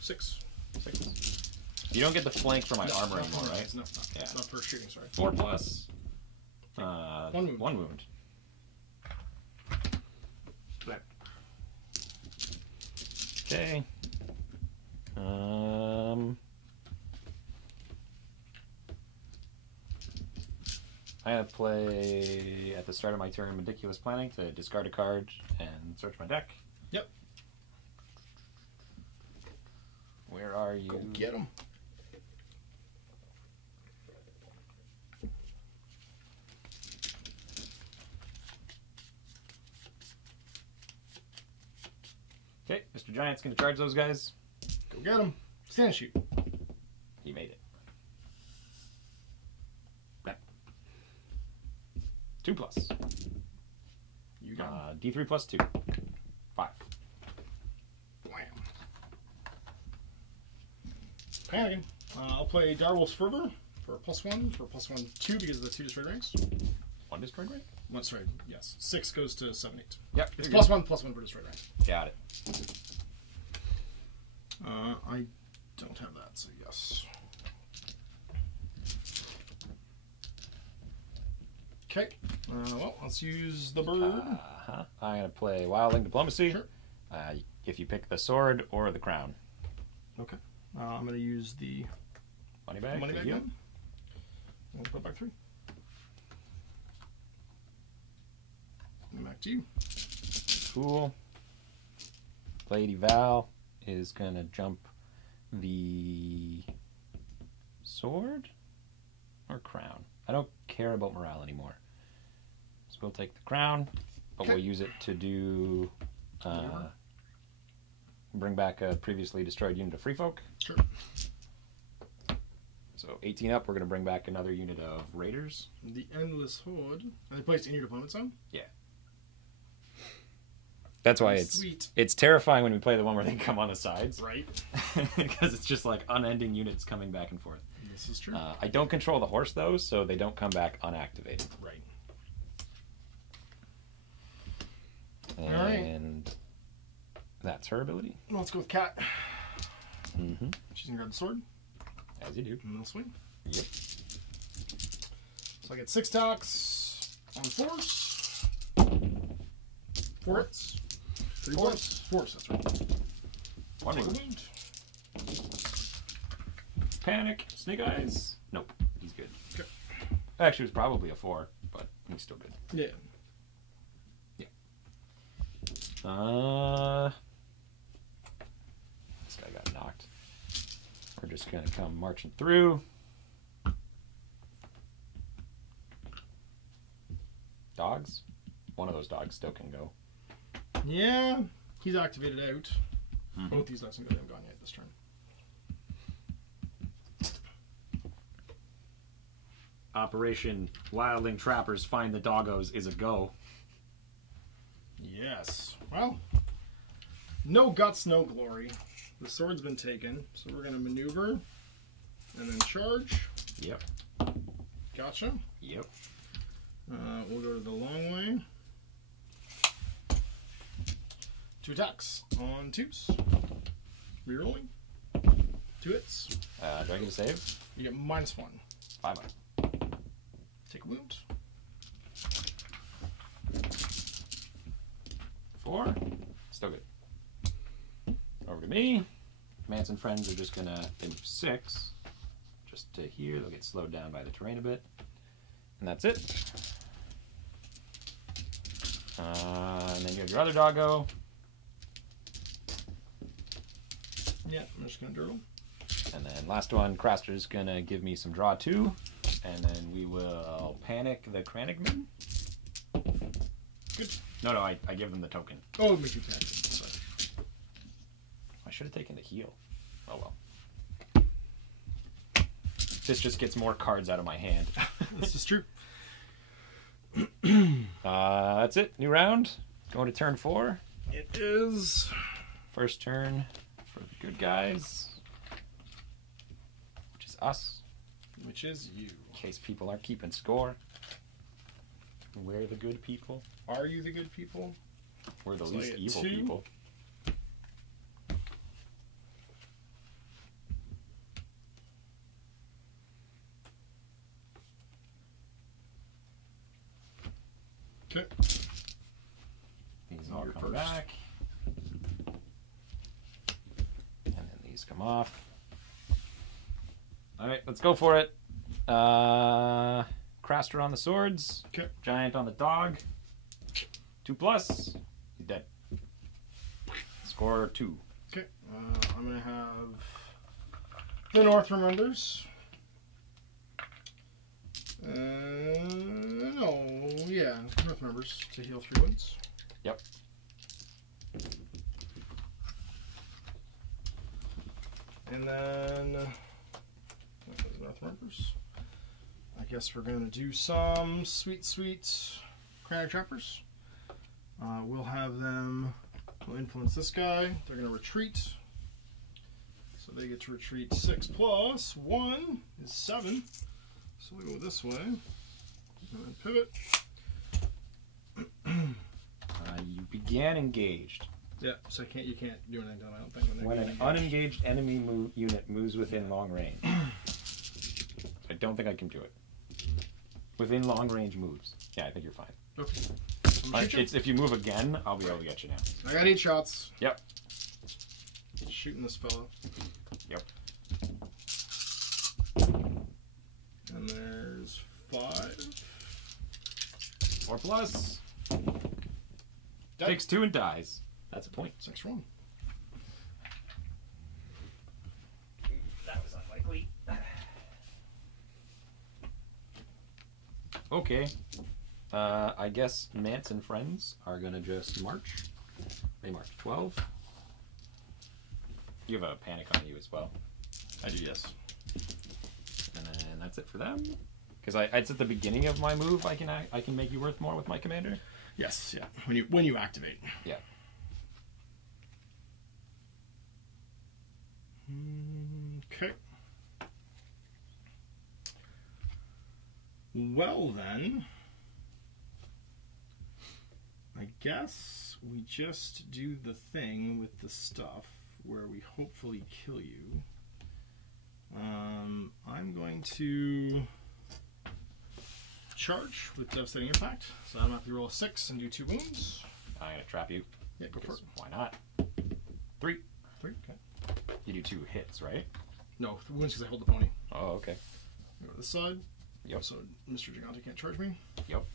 6. 6. You don't get the flank for my armor anymore, right? No, Yeah. Not for shooting, sorry. 4 plus. 1 wound. 1 wound. Okay. I have play at the start of my turn Meticulous Planning to discard a card and search my deck. Yep. Where are you? Go get them. Okay, Mr. Giant's going to charge those guys. Go get them. Stand and shoot. He made it. 2 plus. You got D3 plus 2. 5. Blam. Panicking. I'll play Direwolf's Fervor for a +1, for a +1/2 because of the 2 destroyed ranks. 1 destroyed rank? One destroyed, yes. 6 goes to 7, 8. Yep. It's +1/+1 for destroyed rank. Got it. I don't have that, so yes. Okay. Well, let's use the bird. I'm going to play Wildling Diplomacy. Sure. If you pick the sword or the crown. Okay. I'm going to use the Money bag. money bag then. I'll put back 3. And back to you. Cool. Lady Val is going to jump the sword or crown. I don't care about morale anymore. So we'll take the crown, but Okay. we'll use it to do bring back a previously destroyed unit of free folk. Sure. So So 18 up, we're going to bring back another unit of Raiders. The Endless Horde. Are they placed in your deployment zone? Yeah. That's why it's terrifying when we play the one where they come on the sides. Right. Because it's just like unending units coming back and forth. This is true. I don't control the horse, though, so they don't come back unactivated. Right. And that's her ability. Well, let's go with Cat. Mm-hmm. She's going to grab the sword. As you do. And they'll swing. Yep. So I get 6 attacks on force. 4 hits. 3 force. Force, that's right. 1 Take a wound. wound. Panic. Snake Eyes. Nope. He's good. Okay. Actually, it was probably a 4, but he's still good. Yeah. This guy got knocked. We're just going to come marching through. Dogs? One of those dogs still can go. Yeah. He's activated out. Mm-hmm. Both these dogs haven't gone yet this turn. Operation Wildling Trappers Find the Doggos is a go. Yes. Well, no guts, no glory. The sword's been taken, so we're going to maneuver and then charge. Yep. Gotcha. Yep. We'll go to the long way. 2 attacks on 2s. Rerolling. 2 hits. Do I get a save? You get -1. 5 up. Take a wound. 4. Still good. Over to me. Mance and friends are just going to move 6. Just to here. They'll get slowed down by the terrain a bit. And that's it. And then you have your other doggo. Yeah, I'm just going to dirtle. And then last one, Craster's going to give me some draw 2. And then we will panic the Kranigman. Good. No, I give them the token. Oh, it makes you panic. Sorry. I should have taken the heal. Oh well. This just gets more cards out of my hand. This is true. That's it. New round. Going to turn 4. It is. First turn for the good guys. Which is us. Which is you. In case people are keeping score. We're the good people. Are you the good people? We're the So least I get evil 2. people. Okay. These all You're come first. back. And then these come off. Alright, let's go for it. Craster on the swords. Okay. Giant on the dog. 2+. He's dead. Score 2. Okay. I'm going to have the North Remembers. No, yeah, North Remembers to heal 3 wounds. Yep. And then North Remembers. I guess we're going to do some sweet Cranny Trappers. We'll have them, we'll influence this guy. They're going to retreat. So they get to retreat 6 plus 1 is 7. So we go this way. And then pivot. You began engaged. Yeah, so you can't do anything to them, I don't think. When an unengaged enemy unit moves within long range. I don't think I can do it. Within long range moves. Yeah, I think you're fine. Okay. If you move again, I'll be able to get you now. I got 8 shots. Yep. Shooting this fellow. Yep. And there's 5. 4+. Dead. Takes 2 and dies. That's a point. 6-1. That was unlikely. Okay. I guess Mance and friends are gonna just march. They march 12. You have a panic on you as well. I do, yes. And then That's it for them. Because it's at the beginning of my move. I can make you worth more with my commander. Yes, yeah. When you activate. Yeah. Okay. Well then, I guess we just do the thing with the stuff where we hopefully kill you. I'm going to charge with Devastating Impact, so I'm going to have to roll a 6 and do 2 wounds. I'm going to trap you. Yeah, go for it. Why not? 3. 3, okay. You do 2 hits, right? No, the wounds because I hold the pony. Oh, okay. Go to this side. Yep. So Mr. Gigante can't charge me. Yep.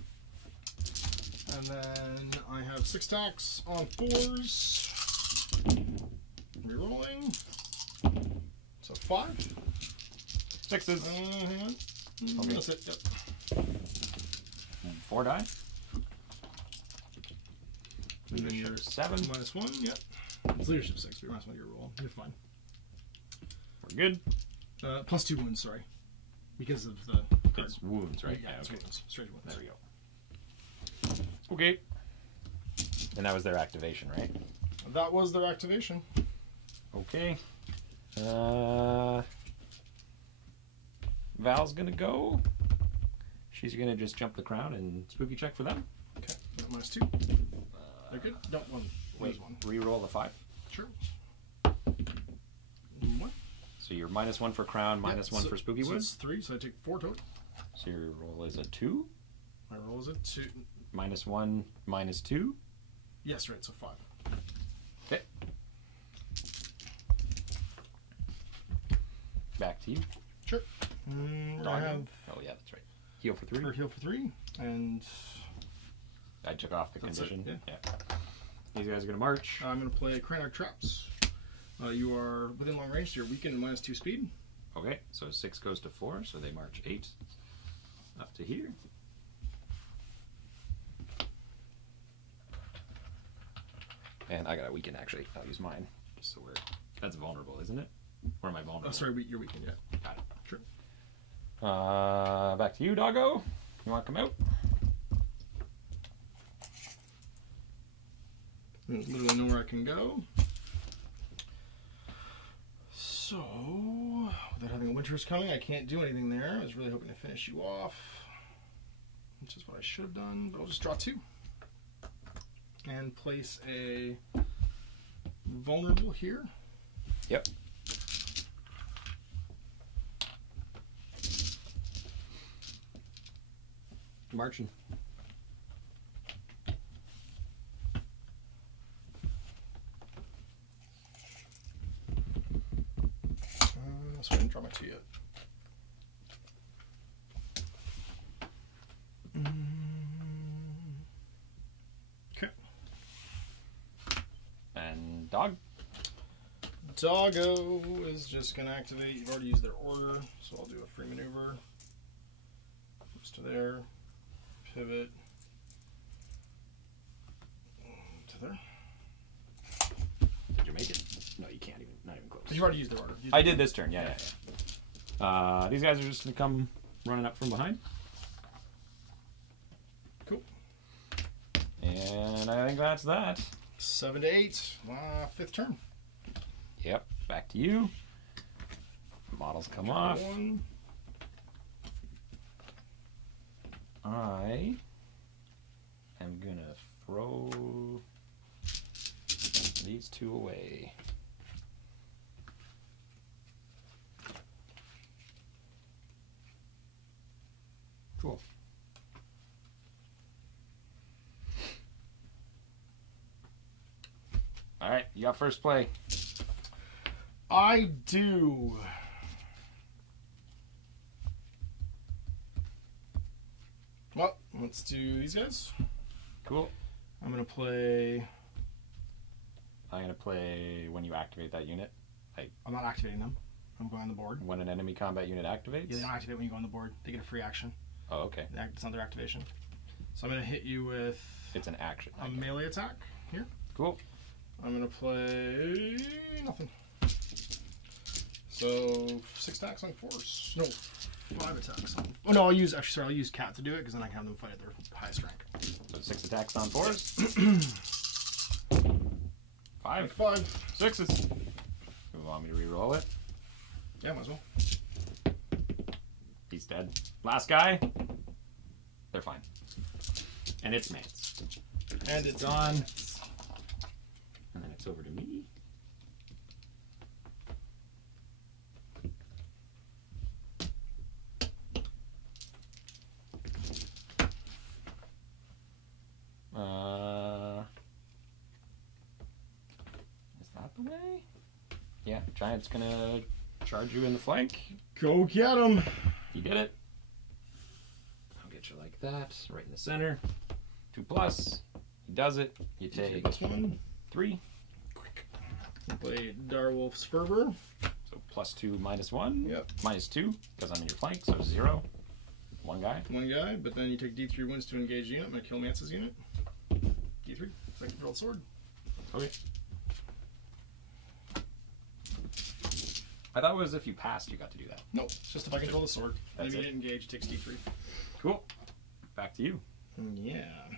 And then I have 6 attacks on 4s. Rerolling. So 5. 6s. Okay. That's it, yep. 4 die. And then you're -7. -1, yep. It's leadership 6, but you're -1 to your roll. You're fine. We're good. Plus 2 wounds, sorry. Because of the card. It's wounds, right? Yeah, it's okay. wounds. Straight wounds. There we go. Okay. And that was their activation, right? That was their activation. Okay. Val's gonna go. She's gonna just jump the crown and spooky check for them. Okay, -2. They're good. Don't one. Wait, one. re-roll the 5. Sure. 1. So you're -1 for crown, -1 for spooky so wood. it's 3, so I take 4 total. So your roll is a 2. My roll is a 2. -1, -2. Yes, right. So 5. Okay. Back to you. Sure. I have Oh yeah, that's right. Heal for 3. or heal for 3, and I took off the That's it, condition. yeah. These guys are gonna march. I'm going to play Cranach Traps. You are within long range, so you're weakened and -2 speed. Okay, so 6 goes to 4, so they march 8 up to here. And I got a weaken actually. I'll use mine. Just so we're that's vulnerable, isn't it? Or am I vulnerable? Oh, sorry, you're weakened, yeah. Got it. Sure. Back to you, doggo. You want to come out? There's literally nowhere I can go. So, without having a winter's coming, I can't do anything there. I was really hoping to finish you off, which is what I should have done, but I'll just draw 2. And place a vulnerable here. Yep. Marching. So I didn't draw my 2 yet. Okay. And dog. Doggo is just going to activate. You've already used their order, so I'll do a free maneuver. Goes to there. Pivot. To there. Did you make it? No, you can't even. Not even close. You've already used their order. I did this turn. Yeah. These guys are just gonna come running up from behind. Cool. And I think that's that. 7 to 8. 5th turn. Yep. Back to you. Models come off. 1. I am gonna throw these 2 away. Cool. All right, you got first play. I do. Well, let's do these guys. Cool. I'm going to play... I'm going to play when you activate that unit. I'm not activating them. I'm going on the board. When an enemy combat unit activates? Yeah, they don't activate when you go on the board. They get a free action. Oh, okay. It's not their activation. So I'm going to hit you with... It's an action. A melee attack here. Cool. I'm going to play... nothing. So 6 attacks on 4s. No, 5 attacks on. Oh no, I'll use cat to do it because then I can have them fight at their highest rank. So 6 attacks on 4s. 5. 5. 6s. You want me to re-roll it? Yeah, might as well. He's dead. Last guy. They're fine. And it's Mance. And it's gone. And then it's over to me. Is that the way? Yeah, Giant's gonna charge you in the flank. Go get him. You did it. I'll get you like that, right in the center. 2+. He does it. You take this one. 3. Play Direwolf's Fervor. So +2, -1. Yep. -2, because I'm in your flank, so 0. One guy. One guy, but then you take D3 wounds to engage unit. I'm going to kill Mance's unit. D3. Second controlled sword. Okay. I thought it was if you passed, you got to do that. Nope. It's just if I control the sword. And if you didn't engage, takes D3. Cool. Back to you. Yeah.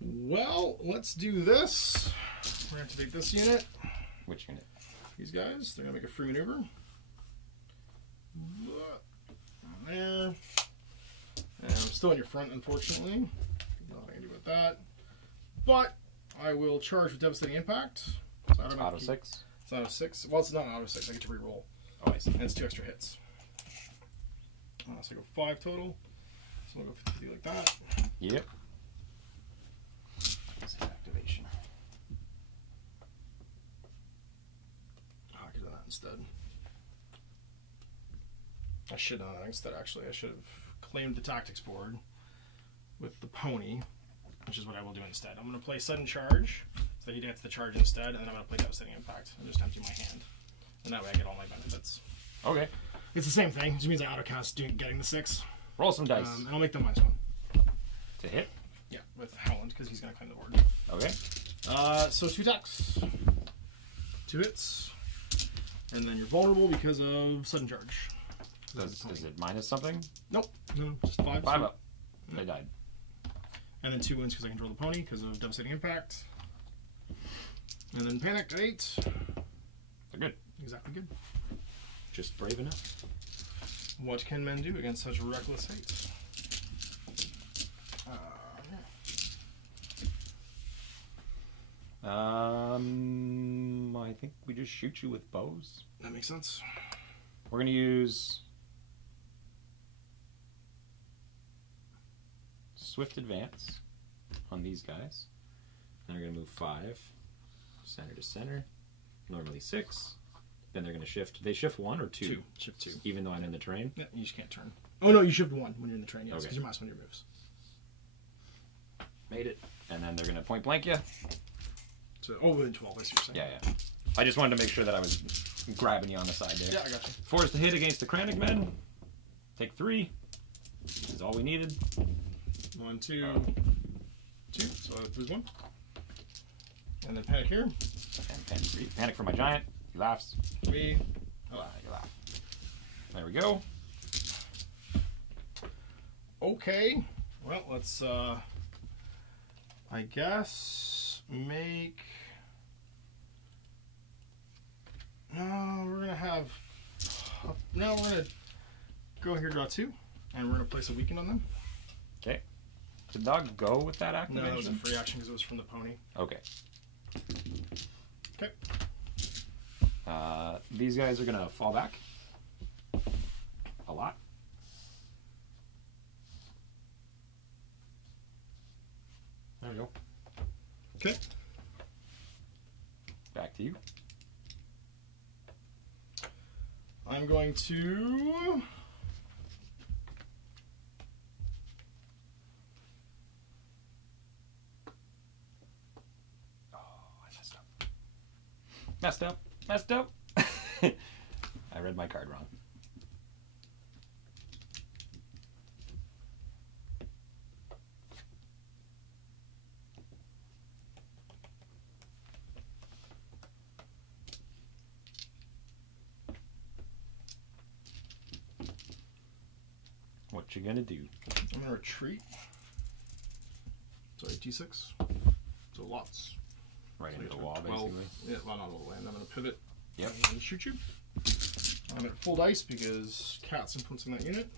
Well, let's do this. We're going to activate this unit. Which unit? These guys. They're going to make a free maneuver. There. And I'm still in your front, unfortunately. Nothing I can do with that. But I will charge with Devastating Impact. So It's auto 6. It's auto 6. Well, it's not auto 6. I get to re-roll. Oh, I see. And it's 2 extra hits. So I go 5 total. So we'll go 50 like that. Yep. That's activation. Oh, I could have done that instead. I should have done that instead, actually. I should have claimed the tactics board with the pony, which is what I will do instead. I'm going to play Sudden Charge, so that he gets the charge instead, and then I'm going to play Devastating Impact and just empty my hand. And that way I get all my benefits. Okay. It's the same thing. It just means I autocast getting the 6. Roll some dice. And I'll make them -1. To hit? Yeah, with Howland, because he's going to claim the board. Okay. So 2 attacks. 2 hits. And then you're vulnerable because of Sudden Charge. Is it minus something? Nope. No, just 5. 5 up. They died. And then 2 wounds because I control the pony because of Devastating Impact. And then Panicked at 8. They're good. Exactly good. Just brave enough. What can men do against such reckless hate? I think we just shoot you with bows. That makes sense. We're going to use Swift Advance on these guys. Then we're going to move 5 center to center. Normally 6. Then they're going to shift. They shift 1 or 2? 2. Shift 2. Even though I'm in the terrain? Yeah, you just can't turn. Oh no, you shift 1 when you're in the terrain, yes, because you're -1 your moves. Made it. And then they're going to point blank you. So, within 12, I see what you're saying. Yeah. I just wanted to make sure that I was grabbing you on the side there. Yeah, I got you. 4 is to hit against the Kranich men. Take 3. This is all we needed. 1, 2, 2. So I lose 1. And then Panic here. And panic for my giant. He laughs. 3. You laugh. There we go. Okay. Well, let's, I guess, make... No, we're going to have... No, we're going to go here, draw 2, and we're going to place a weaken on them. Okay. Did Dog go with that activation? No, that was a free action because it was from the pony. Okay. Okay. These guys are going to fall back. A lot. There we go. Okay. Back to you. I'm going to... Oh, I messed up. Messed up. I read my card wrong. What you gonna do? I'm gonna retreat. Sorry, T6. So lots. Right So into the I wall, 12. basically. Yeah, well, not all the way. And I'm gonna pivot. Yep. And shoot you. I'm at full dice because cat's influencing that unit.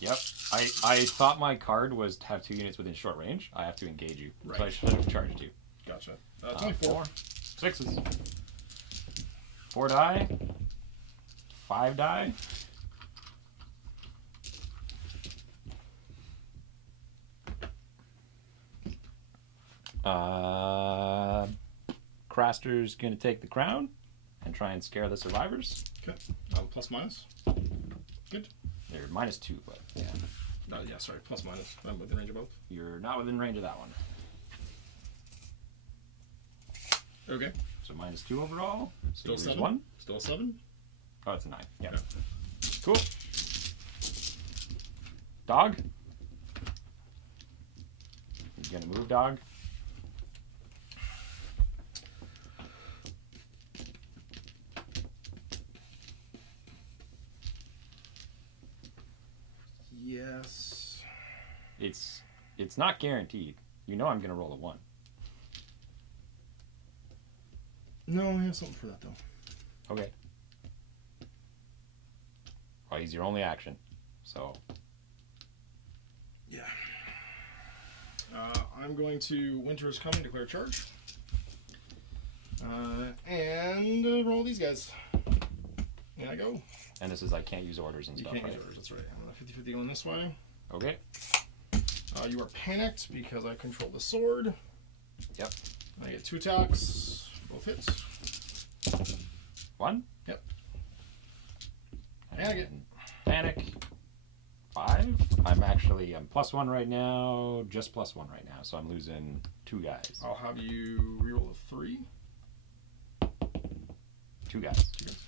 Yep. I thought my card was to have 2 units within short range. I have to engage you. Right. So I should have charged you. Gotcha. It's only 4. 6s. 4 die. 5 die. Craster's gonna take the crown and try and scare the survivors. Okay. Plus minus. Good. They're -2, but yeah. Yeah, sorry. Plus minus. I'm within range of both. You're not within range of that one. Okay. So -2 overall. So Still 7. 1. Still a 7. Oh, it's a 9. Yeah. Yeah. Cool. Dog. You gonna move, dog? Yes. It's not guaranteed. You know I'm gonna roll a 1. No, I have something for that though. Okay. Well, he's your only action, so. Yeah. I'm going to Winter is Coming, declare charge. And roll these guys. And I go. And this is I can't use orders and You stuff, can't right? use orders, that's right. I'm going to 50-50 going this way. Okay. You are panicked because I control the sword. Yep. I get 2 attacks, both hits. 1. Yep. And panic. 5. I'm +1 right now, just +1 right now, so I'm losing 2 guys. I'll have you reroll a 3. 2 guys. 2 guys.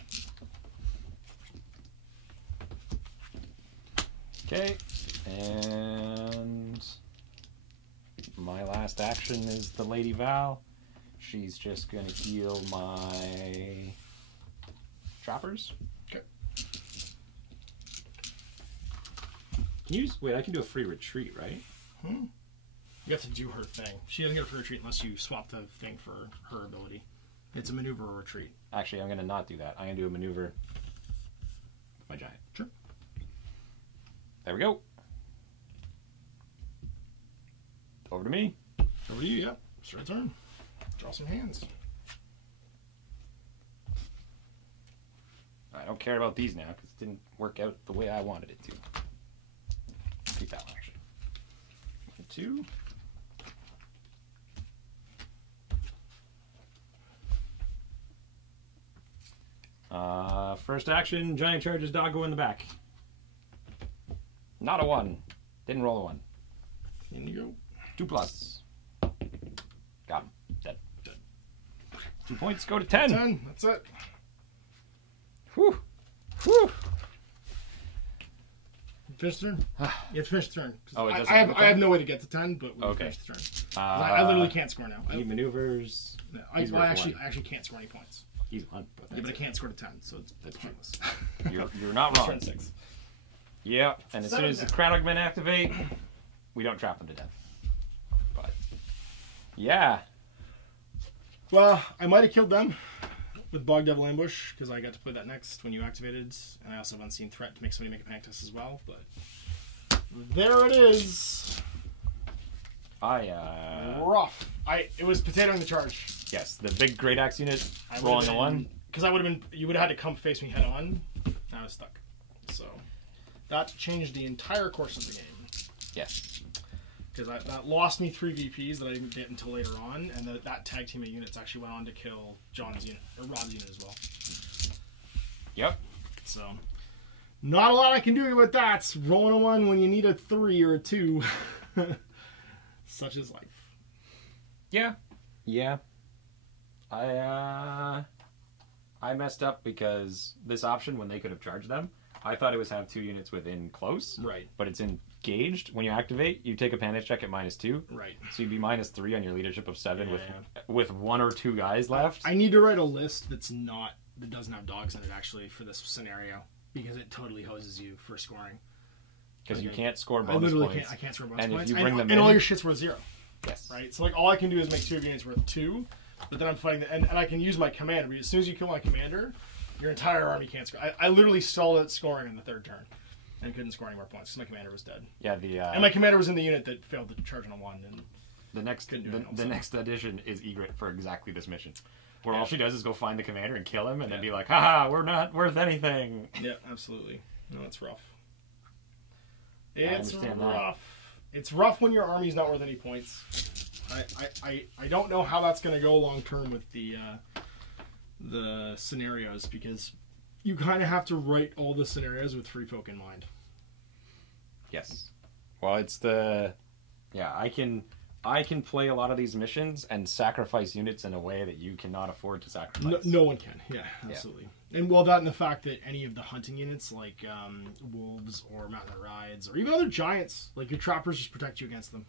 Okay, and my last action is the Lady Val. She's just going to heal my trappers. Okay. Wait, I can do a free retreat, right? You have to do her thing. She doesn't get a free retreat unless you swap the thing for her ability. It's a maneuver or retreat. Actually, I'm going to not do that. I'm going to do a maneuver with my giant. Sure. There we go. Over to me. Over to you, yeah. Straight turn. Draw some hands. I don't care about these now because it didn't work out the way I wanted it to. Keep that one, actually. 2. First action, giant charges, doggo in the back. Not a 1. Didn't roll a 1. In you go. 2+. Got him. Dead. 2 points, go to 10. 10, that's it. Whew. Whew. Finish the turn? You have to finish the turn. Oh, it doesn't I go to have 10? no way to get to 10, but we'll Okay. finish the turn. I literally can't score now. He maneuvers. I He's worth actually 1. Can't score any points. He's 1. Yeah, but I can't score to 10, so that's pointless. You're not wrong. Turn 6. Yeah, and as soon as the crown augment activate, we don't trap them to death. But yeah. Well, I might have killed them with Bog Devil Ambush because I got to play that next when you activated, and I also have Unseen Threat to make somebody make a panic test as well. But there it is. Rough. It was potatoing the charge. Yes, the big great axe unit rolling a 1. Because I would have been. You would have had to come face me head on. And I was stuck. So that changed the entire course of the game. Yes. Because that lost me 3 VPs that I didn't get until later on, and that tag team of units actually went on to kill John's unit or Robbie's unit as well. Yep. So not a lot I can do with that. It's rolling a 1 when you need a 3 or a 2. Such is life. Yeah. Yeah. I messed up because this option, when they could have charged them, I thought it was have 2 units within close. Right. But it's engaged. When you activate, you take a panic check at -2. Right. So you'd be -3 on your leadership of 7 Yeah, with 1 or 2 guys left. I need to write a list that doesn't have dogs in it actually for this scenario because it totally hoses you for scoring. because you can't score I bonus literally points. I can't score bonus And if points. you bring them and in, all your shit's worth 0. yes, right? So like all I can do is make 2 of your units worth 2, but then I'm fighting and I can use my commander. But as soon as you kill my commander, your entire army can't score. I literally stalled at scoring in the 3rd turn and couldn't score any more points because my commander was dead. Yeah, and my commander was in the unit that failed to charge on a 1. And the next addition is Egret for exactly this mission, where all she does is go find the commander and kill him, and then be like, haha, we're not worth anything. Yeah, absolutely. No, it's rough. Yeah, It's rough. It's rough when your army's not worth any points. I don't know how that's going to go long term with the scenarios, because you kind of have to write all the scenarios with free folk in mind. Yes. Well, it's I can play a lot of these missions and sacrifice units in a way that you cannot afford to sacrifice. No one can. Yeah, absolutely. Yeah. And well, that and the fact that any of the hunting units, like wolves or mountain rides, or even other giants, like your trappers just protect you against them.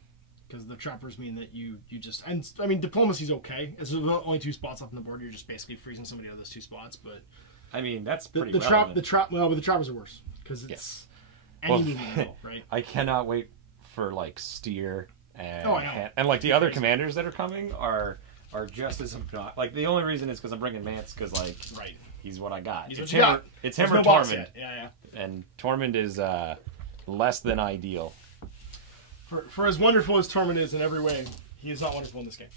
Because the trappers mean that you just... And, I mean, diplomacy's okay. As there's only 2 spots left on the board, you're just basically freezing somebody out of those 2 spots, but... I mean, that's pretty well, but the trappers are worse. Because it's any moving role, right? I cannot wait for, like, Steer and... Oh, I know. And like, the other commanders that are coming are just as... Like, the only reason is because I'm bringing Mance, because, like... Right. He's what I got. It's him or Tormund. Yeah. And Tormund is less than ideal. For as wonderful as Tormund is in every way, he is not wonderful in this game.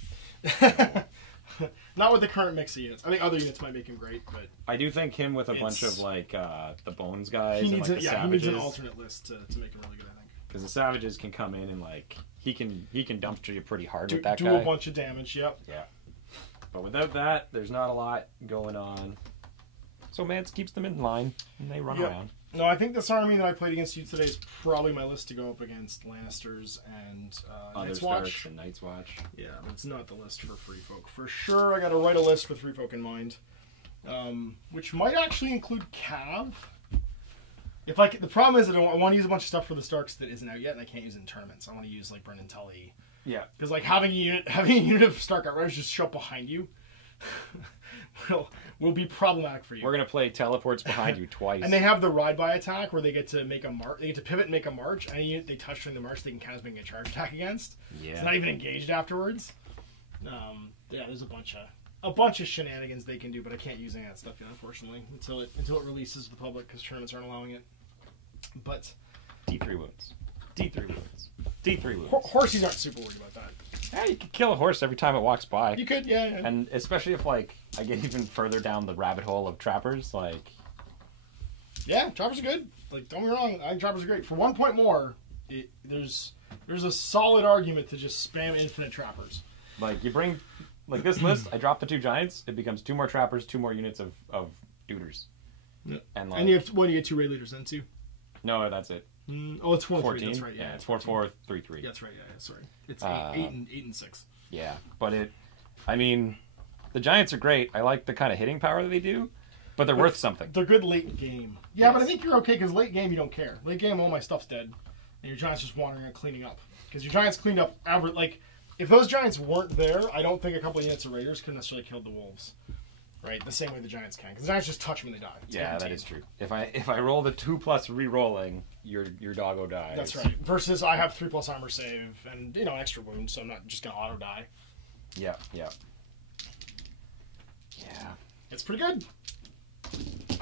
Not with the current mix of units. I think other units might make him great, but... I do think him with a bunch of, like, the Bones guys he needs and, like, the Savages... he needs an alternate list to make him really good, I think. Because the Savages can come in and, like, he can dumpster you pretty hard with that guy. Do a bunch of damage, yep. Yeah. But without that, there's not a lot going on. So Mance keeps them in line, and they run around. No, I think this army that I played against you today is probably my list to go up against Lannisters and Night's Watch. And Night's Watch. Yeah, but it's not the list for Free Folk. For sure, I got to write a list with Free Folk in mind, which might actually include Cav. The problem is that I want to use a bunch of stuff for the Starks that isn't out yet, and I can't use it in tournaments. I want to use like Brendan Tully. Yeah. Because like having a unit of Stark Outriders just show up behind you will be problematic for you. We're gonna play teleports behind you twice. And they have the ride by attack where they get to make a march. They get to pivot and make a march. Any unit they touch during the march, they can count as making a charge attack against. Yeah. It's not even engaged afterwards. Yeah, there's a bunch of shenanigans they can do, but I can't use any of that stuff yet, unfortunately, until it releases to the public because tournaments aren't allowing it. But D3 wounds. D3 wounds. D3 wounds. Horsies aren't super worried about that. Yeah, you could kill a horse every time it walks by. You could, yeah. And especially if, like, I get even further down the rabbit hole of trappers, like... Yeah, trappers are good. Like, don't get me wrong, I think trappers are great. For 1 point more, there's a solid argument to just spam infinite trappers. Like, you bring... Like, this list, I drop the 2 giants, it becomes 2 more trappers, 2 more units of duders. Yeah. And, like... And you get 2 raid leaders then, too? No, that's it. It's 4-3, that's right. Yeah, it's 4-4-3-3. Yeah, that's right, sorry. It's 8 and 6. Yeah, but I mean, the Giants are great. I like the kind of hitting power that they do, but they're worth something. They're good late game. Yeah, yes. But I think you're okay because late game you don't care. Late game, all my stuff's dead, and your Giants just wandering and cleaning up. Because your Giants cleaned up like, if those Giants weren't there, I don't think a couple of units of Raiders could necessarily kill the Wolves. Right, the same way the Giants can, because the Giants just touch them and they die. It's guaranteed. That is true. If I roll the 2+ re-rolling, your doggo dies. That's right. Versus I have 3+ armor save and extra wound, so I'm not just gonna auto die. Yeah. It's pretty good.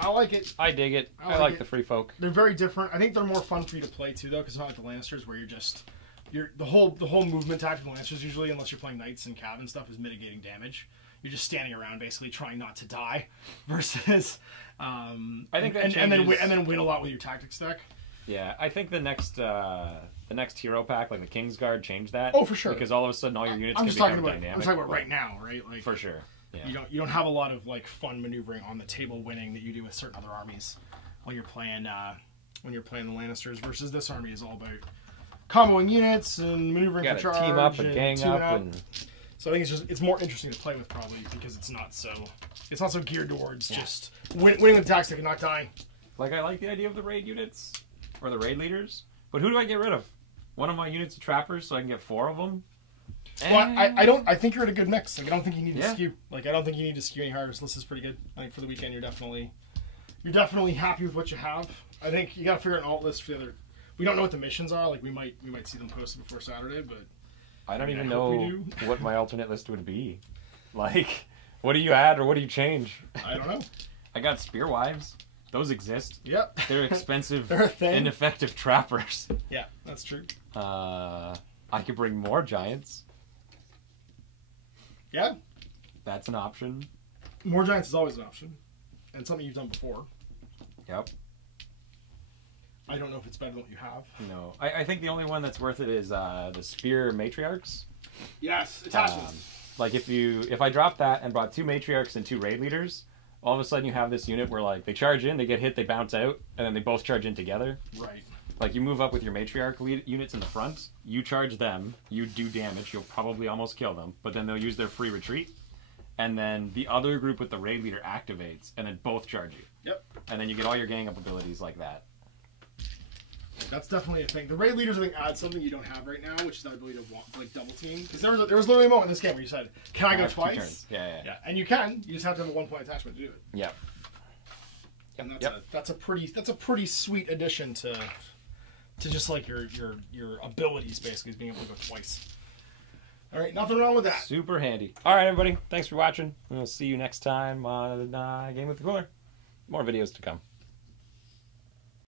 I like it. I dig it. I like the free folk. They're very different. I think they're more fun for you to play too, though, because it's not like the Lannisters where you're the whole movement tactic of the Lannisters usually, unless you're playing Knights and Cav and stuff, is mitigating damage. You're just standing around basically trying not to die, versus I think that and then win a lot with your tactics deck. Yeah, I think the next hero pack, like the Kingsguard, changed that. Oh, for sure. Because all of a sudden all your units can become dynamic. I'm talking about right now, right? Like, for sure. Yeah. You don't have a lot of like fun maneuvering on the table winning that you do with certain other armies when you're playing the Lannisters. Versus this army is all about comboing units and maneuvering for charge. Team up and gang up and. So I think it's more interesting to play with probably because it's not so geared towards just winning with attacks that can not die. Like, I like the idea of the raid units or the raid leaders, but who do I get rid of? One of my units of trappers, so I can get 4 of them. Well, I think you're at a good mix. Like, I don't think you need to skew. Like, I don't think you need to skew any harder. This list is pretty good. I think for the weekend you're definitely happy with what you have. I think you got to figure out an alt list for the other. We don't know what the missions are. Like we might see them posted before Saturday, but I don't even know what my alternate list would be. Like, what do you add or what do you change? I don't know. I got Spear Wives. Those exist. Yep. They're expensive, They're a thing. ineffective trappers. Yeah, that's true. I could bring more giants. Yeah. That's an option. More giants is always an option. And something you've done before. Yep. I don't know if it's better than what you have. No. I think the only one that's worth it is the Spear Matriarchs. Yes, attachments. Like if I dropped that and brought 2 Matriarchs and 2 Raid Leaders, all of a sudden you have this unit where like they charge in, they get hit, they bounce out, and then they both charge in together. Right. Like you move up with your Matriarch units in the front, you charge them, you do damage, you'll probably almost kill them, but then they'll use their free retreat, and then the other group with the Raid Leader activates, and then both charge you. Yep. And then you get all your gang up abilities like that. That's definitely a thing. The Raid Leaders, I think, add something you don't have right now, which is that ability to like double team. Because there was literally a moment in this game where you said, "Can I go twice?" Yeah. And you can. You just have to have a 1-point attachment to do it. Yep. And that's a pretty sweet addition to just like your abilities basically, is being able to go twice. All right, nothing wrong with that. Super handy. All right, everybody. Thanks for watching. We'll see you next time on Game with the Cooler. More videos to come.